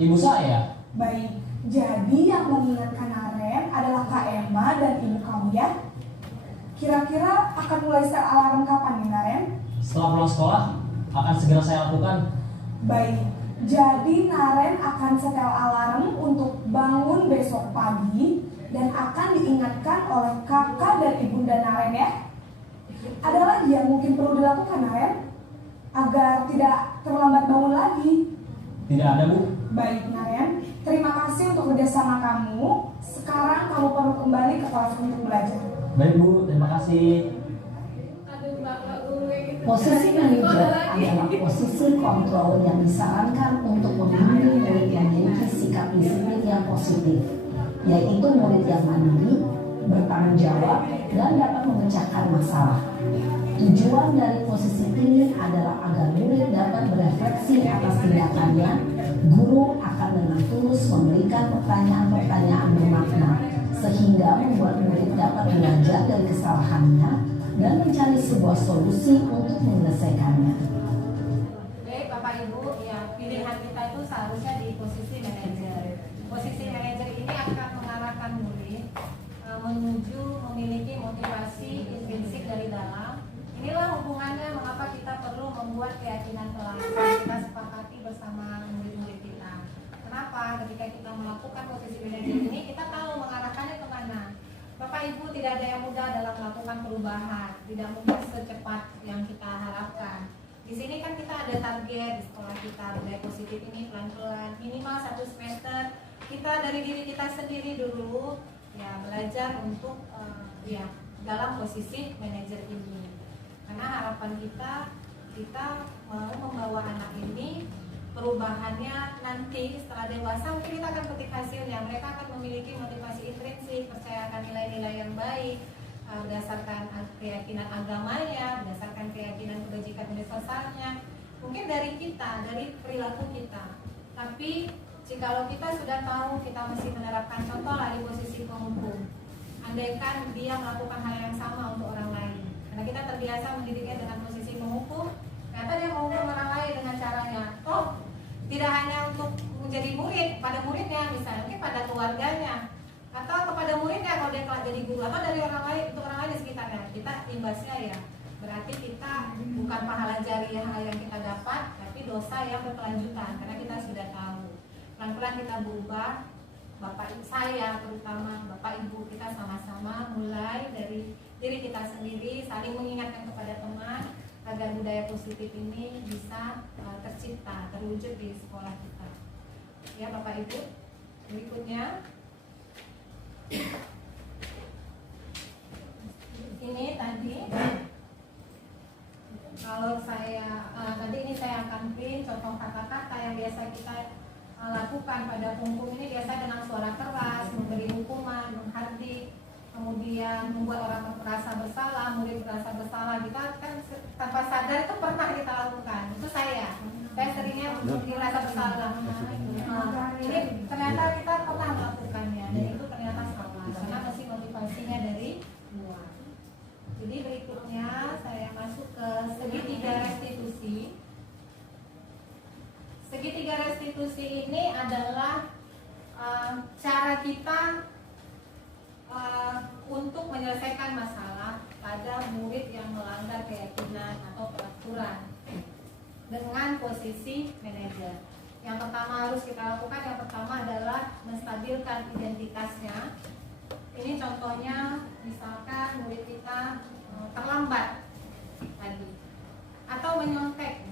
ibu saya. Baik, jadi yang mengingatkan Naren adalah Kak Emma dan ibu kamu ya? Kira-kira akan mulai setel alarm kapan nih Naren? Setelah pulang sekolah, akan segera saya lakukan. Baik, jadi Naren akan setel alarm untuk bangun besok pagi dan akan diingatkan oleh kakak dan ibunda Naren ya. Ada lagi yang mungkin perlu dilakukan Naren agar tidak terlambat bangun lagi. Tidak ada Bu. Baik Naren, terima kasih untuk kerjasama kamu. Sekarang kamu perlu kembali ke kelas untuk belajar. Baik Bu, terima kasih. Posisi manajer adalah posisi kontrol yang disarankan untuk membimbing murid yang memiliki sikap disiplin yang positif, yaitu murid yang mandiri, bertanggung jawab, dan dapat memecahkan masalah. Tujuan dari posisi ini adalah agar murid dapat berefleksi atas tindakannya. Guru akan dengan tulus memberikan pertanyaan-pertanyaan bermakna, sehingga membuat murid dapat belajar dari kesalahannya dan mencari sebuah solusi untuk menyelesaikannya. Baik Bapak Ibu, ya pilihan kita itu seharusnya di posisi manajer. Posisi manajer ini akan mengarahkan murid menuju memiliki motivasi intrinsik dari dalam. Inilah hubungannya mengapa kita perlu membuat keyakinan kelas yang kita sepakati bersama murid-murid kita. Kenapa? Ketika kita melakukan posisi manajer ini, kita tahu mengarahkannya kemana. Bapak Ibu, tidak ada yang mudah dalam melakukan perubahan, tidak mungkin secepat yang kita harapkan. Di sini kan kita ada target di sekolah kita, budaya positif ini pelan-pelan, minimal 1 semester. Kita dari diri kita sendiri dulu ya belajar untuk ya dalam posisi manajer ini. Karena harapan kita mau membawa anak ini perubahannya nanti setelah dewasa mungkin kita akan petik hasilnya. Mereka akan memiliki motivasi intrinsik, percaya akan nilai-nilai yang baik berdasarkan keyakinan agamanya, berdasarkan keyakinan kebajikan universalnya. Mungkin dari kita, dari perilaku kita. Tapi jikalau kita sudah tahu kita mesti menerapkan contoh lah di posisi penghukum. Andaikan dia melakukan hal yang sama untuk orang lain. Karena kita terbiasa mendidiknya dengan posisi menghukum, ternyata dia menghukum orang lain dengan caranya. Oh, tidak hanya untuk menjadi murid, pada muridnya misalnya, mungkin pada keluarganya, atau kepada muridnya kalau dia kelak jadi guru, atau dari orang lain untuk orang lain di sekitarnya. Kita imbasnya ya, berarti kita bukan pahala jariah yang kita dapat, tapi dosa yang berkelanjutan karena kita sudah tahu. Pelan-pelan kita berubah. Bapak ibu saya terutama, bapak ibu kita sama-sama mulai dari diri kita sendiri, saling mengingatkan kepada teman agar budaya positif ini bisa tercipta, terwujud di sekolah kita. Ya bapak ibu, berikutnya ini tadi kalau saya tadi ini saya akan print contoh kata-kata yang biasa kita lakukan pada penghukum ini, biasa dengan suara keras, memberi hukuman, menghardik, kemudian membuat orang merasa bersalah, murid merasa bersalah. Kita kan tanpa sadar itu pernah kita lakukan. Itu saya seringnya merasa bersalah. Ini ternyata kita pernah melakukannya dan itu ternyata salah karena masih motivasinya dari luar. Jadi berikutnya saya masuk ke segitiga restitusi. Segitiga restitusi ini adalah cara kita untuk menyelesaikan masalah pada murid yang melanggar keyakinan atau peraturan dengan posisi manajer. Yang pertama harus kita lakukan, yang pertama adalah menstabilkan identitasnya. Ini contohnya misalkan murid kita terlambat tadi atau menyontek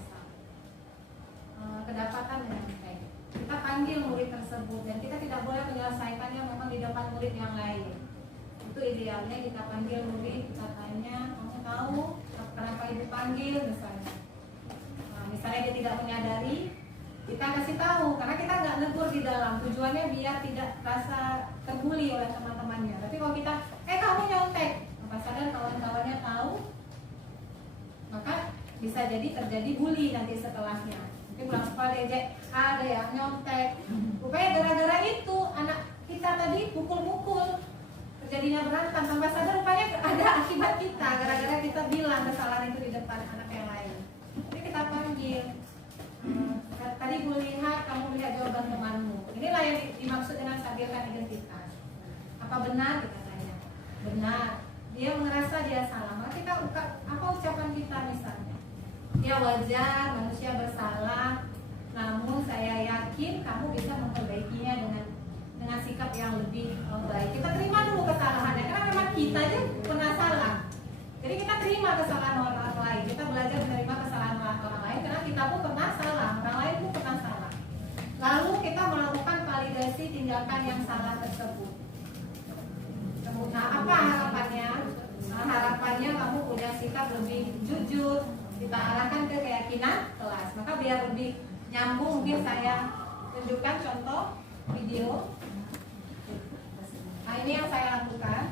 kedapatan dengan baik. Kita panggil murid tersebut dan kita tidak boleh menyelesaikannya memang di depan murid yang lain. Itu idealnya kita panggil murid, kita tanya, kamu tahu kenapa ibu panggil misalnya. Misalnya dia tidak menyadari, kita kasih tahu karena kita nggak negur di dalam. Tujuannya biar tidak rasa terbuli oleh teman-temannya. Tapi kalau kita, kamu nyontek, apa sadar kawan-kawannya tahu, maka bisa jadi terjadi bully nanti setelahnya. Mungkin pulang sekolah diajak, ada yang nyontek. Rupanya gara-gara itu anak kita tadi pukul-mukul, terjadinya berantem tanpa sadar. Rupanya ada akibat kita gara-gara kita bilang kesalahan itu di depan anak yang lain. Jadi kita panggil. Tadi Bu lihat, kamu lihat jawaban temanmu. Inilah yang dimaksud dengan stabilkan identitas. Apa benar? Kita tanya. Benar. Dia merasa dia salah. Maka kita apa ucapan kita misalnya? Ya wajar, manusia bersalah, namun saya yakin kamu bisa memperbaikinya dengan sikap yang lebih baik. Kita terima dulu kesalahannya, karena memang kita aja pernah salah. Jadi kita terima kesalahan orang lain, kita belajar menerima kesalahan orang lain, karena kita pun pernah salah, orang lain pun pernah salah. Lalu kita melakukan validasi tindakan yang salah tersebut. Nah, apa harapannya? Harapannya kamu punya sikap lebih jujur, kita arahkan ke keyakinan kelas. Maka biar lebih nyambung, mungkin saya tunjukkan contoh video. Nah, ini yang saya lakukan.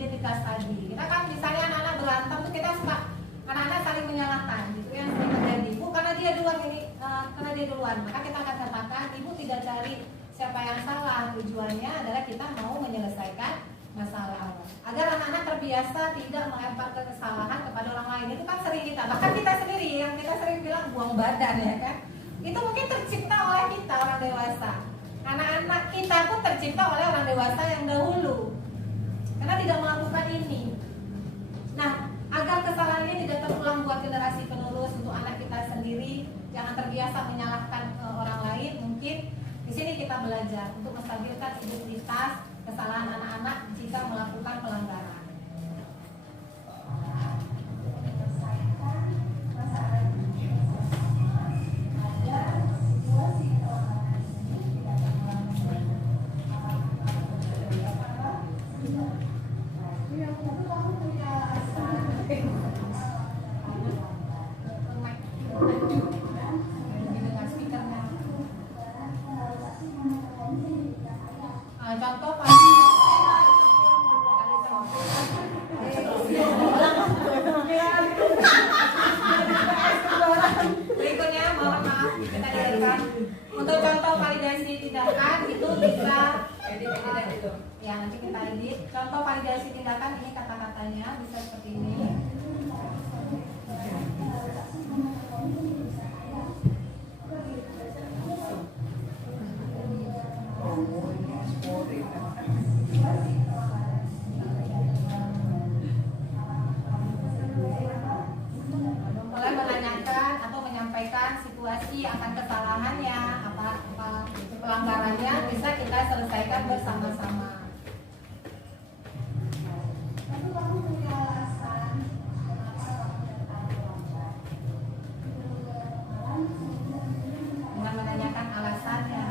Identitas tadi. Kita kan misalnya anak-anak berantem tuh kita suka anak-anak saling menyalahkan, gitu yang sering terjadi. Bu karena dia duluan ini, karena dia duluan, maka kita akan katakan ibu tidak cari siapa yang salah. Tujuannya adalah kita mau menyelesaikan masalah. Agar anak-anak terbiasa tidak melemparkan kesalahan kepada orang lain. Itu kan sering kita, bahkan kita sendiri yang kita sering bilang buang badan ya kan. Itu mungkin tercipta oleh kita orang dewasa. Anak-anak kita pun tercipta oleh orang dewasa yang dahulu. Karena tidak melakukan ini. Nah, agar kesalahan ini tidak terulang buat generasi penerus untuk anak kita sendiri, jangan terbiasa menyalahkan orang lain. Mungkin di sini kita belajar untuk menstabilkan integritas kesalahan anak-anak jika melakukan pelanggaran. Contoh berikutnya, mohon maaf kita dengarkan. Untuk contoh validasi tindakan itu bisa ya nanti kita edit. Contoh validasi tindakan ini kata-katanya bisa seperti ini. Mulai menanyakan atau menyampaikan situasi akan kesalahannya, apa pelanggarannya, bisa kita selesaikan bersama-sama. Dengan menanyakan alasannya.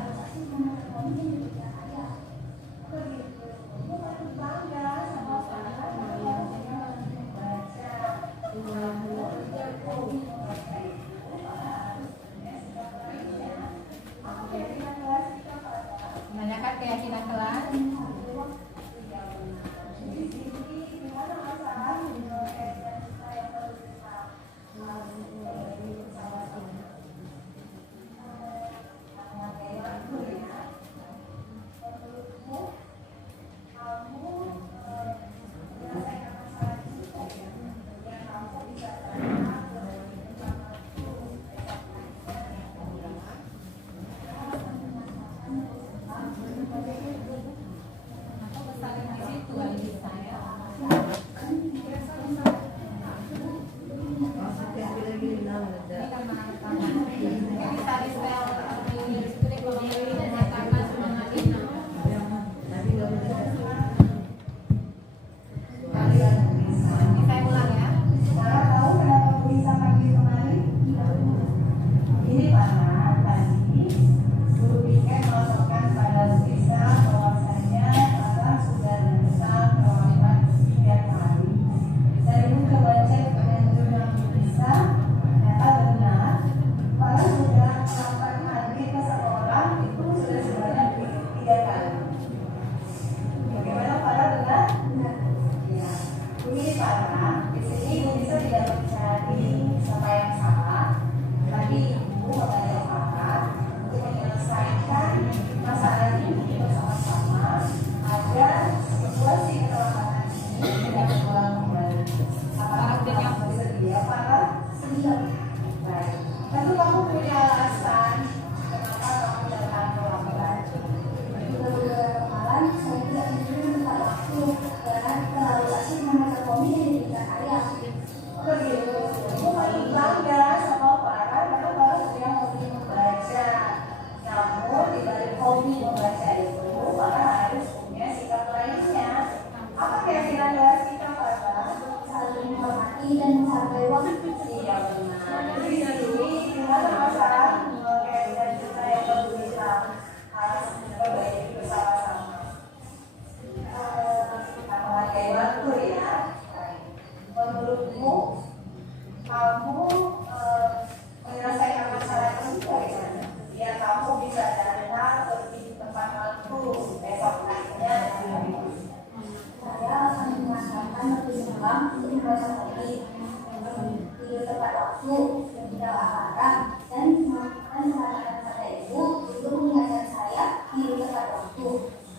Menanyakan keyakinan kelas.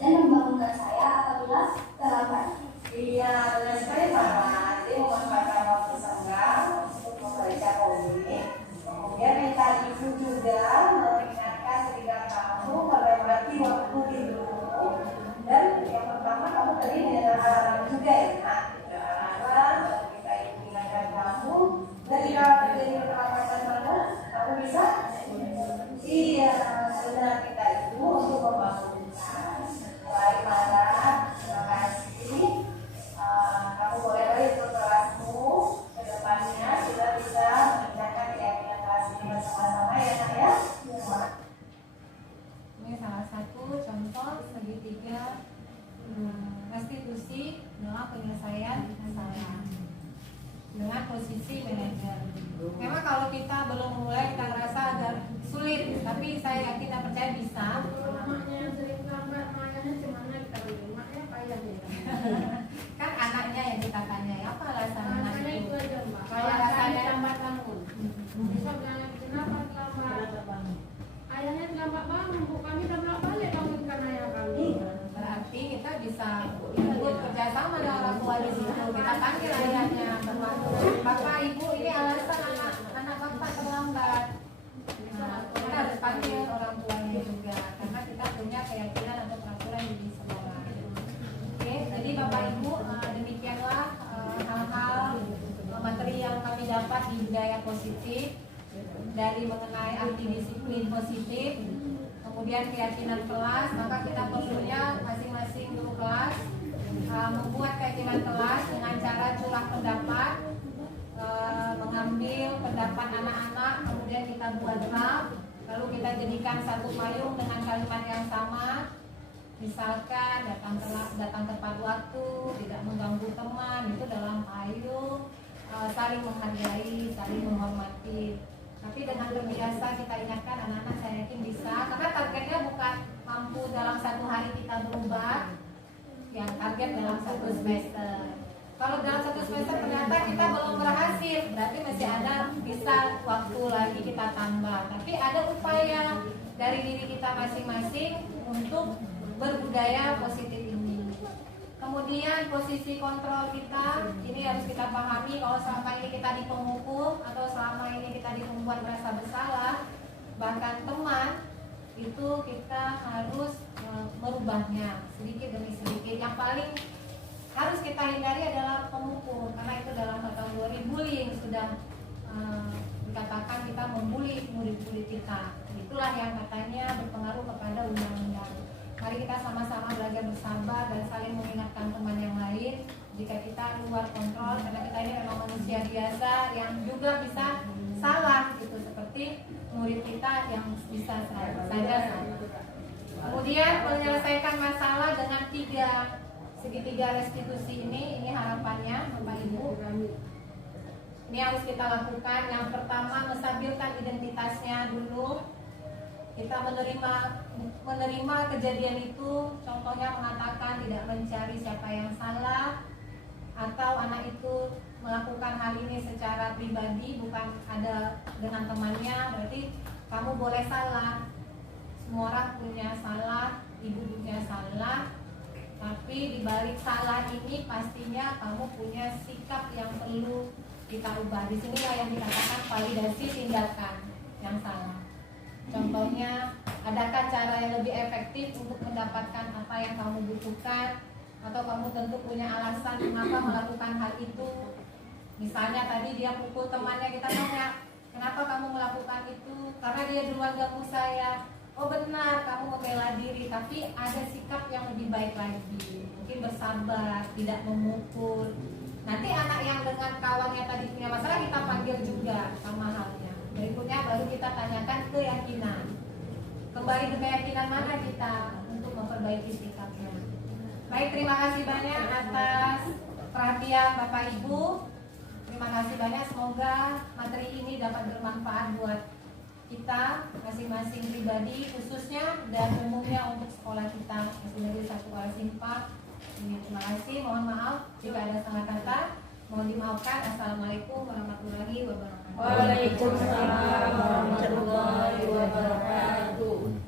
Dan membangunkan saya apabila terlambat posisi manajer. Memang kalau kita belum mulai kita ngerasa agak sulit, tapi saya yakin dan percaya bisa. Maknya sering lambat, makanya gimana kita bilang, maknya payahnya. Kan anaknya yang kita tanya, apa alasan anak Makanya itu itu? aja mbak. Kalau Kalau alasannya lambat bangun, bisa bilang kenapa lambat? Ayahnya lambat bangun, bu kami udah bolak balik bangunkan ayah kami. Berarti kita bisa ikut kerjasama dengan orang tua di situ. Kita panggil ayahnya, bapak ibu ini alasan anak bapak terlambat. Nah, kita harus panggil orang tuanya juga, karena kita punya keyakinan atau peraturan di sekolah. Oke, jadi bapak ibu demikianlah hal-hal materi yang kami dapat di budaya positif dari mengenai arti disiplin positif. Kemudian keyakinan kelas, maka kita perlunya masing-masing guru kelas membuat keyakinan kelas dengan cara curah pendapat, mengambil pendapat anak-anak, kemudian kita buat draft, lalu kita jadikan satu payung dengan kalimat yang sama. Misalkan datang tepat waktu, tidak mengganggu teman, itu dalam payung, saling menghargai, saling menghormati. Tapi dengan terbiasa kita ingatkan anak-anak, saya yakin bisa, karena targetnya bukan mampu dalam satu hari kita berubah, yang target dalam satu semester. Kalau dalam satu semester ternyata kita belum berhasil, berarti masih ada bisa waktu lagi kita tambah. Tapi ada upaya dari diri kita masing-masing untuk berbudaya positif ini. Kemudian posisi kontrol kita, ini harus kita pahami. Kalau selama ini kita dipenghukum atau selama ini kita membuat merasa bersalah, bahkan teman, itu kita harus merubahnya sedikit demi sedikit. Yang paling harus kita hindari adalah pemukul, karena itu dalam kategori bullying, sudah dikatakan kita membuli murid-murid kita. Itulah yang katanya berpengaruh kepada undang-undang. Mari kita sama-sama belajar bersabar dan saling mengingatkan teman yang lain jika kita luar kontrol, karena kita ini memang manusia biasa yang juga bisa salah gitu, seperti murid kita yang bisa saja salah. Kemudian menyelesaikan masalah dengan segitiga restitusi ini harapannya Bapak Ibu. Ini harus kita lakukan. Yang pertama, menstabilkan identitasnya dulu. Kita menerima kejadian itu, contohnya mengatakan tidak mencari siapa yang salah, atau anak itu melakukan hal ini secara pribadi, bukan ada dengan temannya. Berarti kamu boleh salah, semua orang punya salah, ibu punya salah, tapi dibalik salah ini pastinya kamu punya sikap yang perlu kita ubah. Di sinilah yang dikatakan validasi tindakan yang salah. Contohnya, adakah cara yang lebih efektif untuk mendapatkan apa yang kamu butuhkan? Atau kamu tentu punya alasan mengapa melakukan hal itu. Misalnya tadi dia pukul temannya, kita tanya, kenapa kamu melakukan itu? Karena dia duluan ganggu saya. Oh benar, kamu membela diri, tapi ada sikap yang lebih baik lagi. Mungkin bersabar, tidak memukul. Nanti anak yang dengan kawannya tadi punya masalah, kita panggil juga sama halnya. Berikutnya baru kita tanyakan keyakinan. Kembali ke keyakinan mana kita untuk memperbaiki sikapnya. Baik, terima kasih banyak atas perhatian Bapak Ibu. Terima kasih banyak, semoga materi ini dapat bermanfaat buat kita masing-masing pribadi khususnya dan umumnya untuk sekolah kita masih dari satu Kuala Simpang. Terima kasih, mohon maaf jika ada salah kata, mohon dimaafkan. Assalamualaikum warahmatullahi wabarakatuh. Waalaikumsalam warahmatullahi wabarakatuh.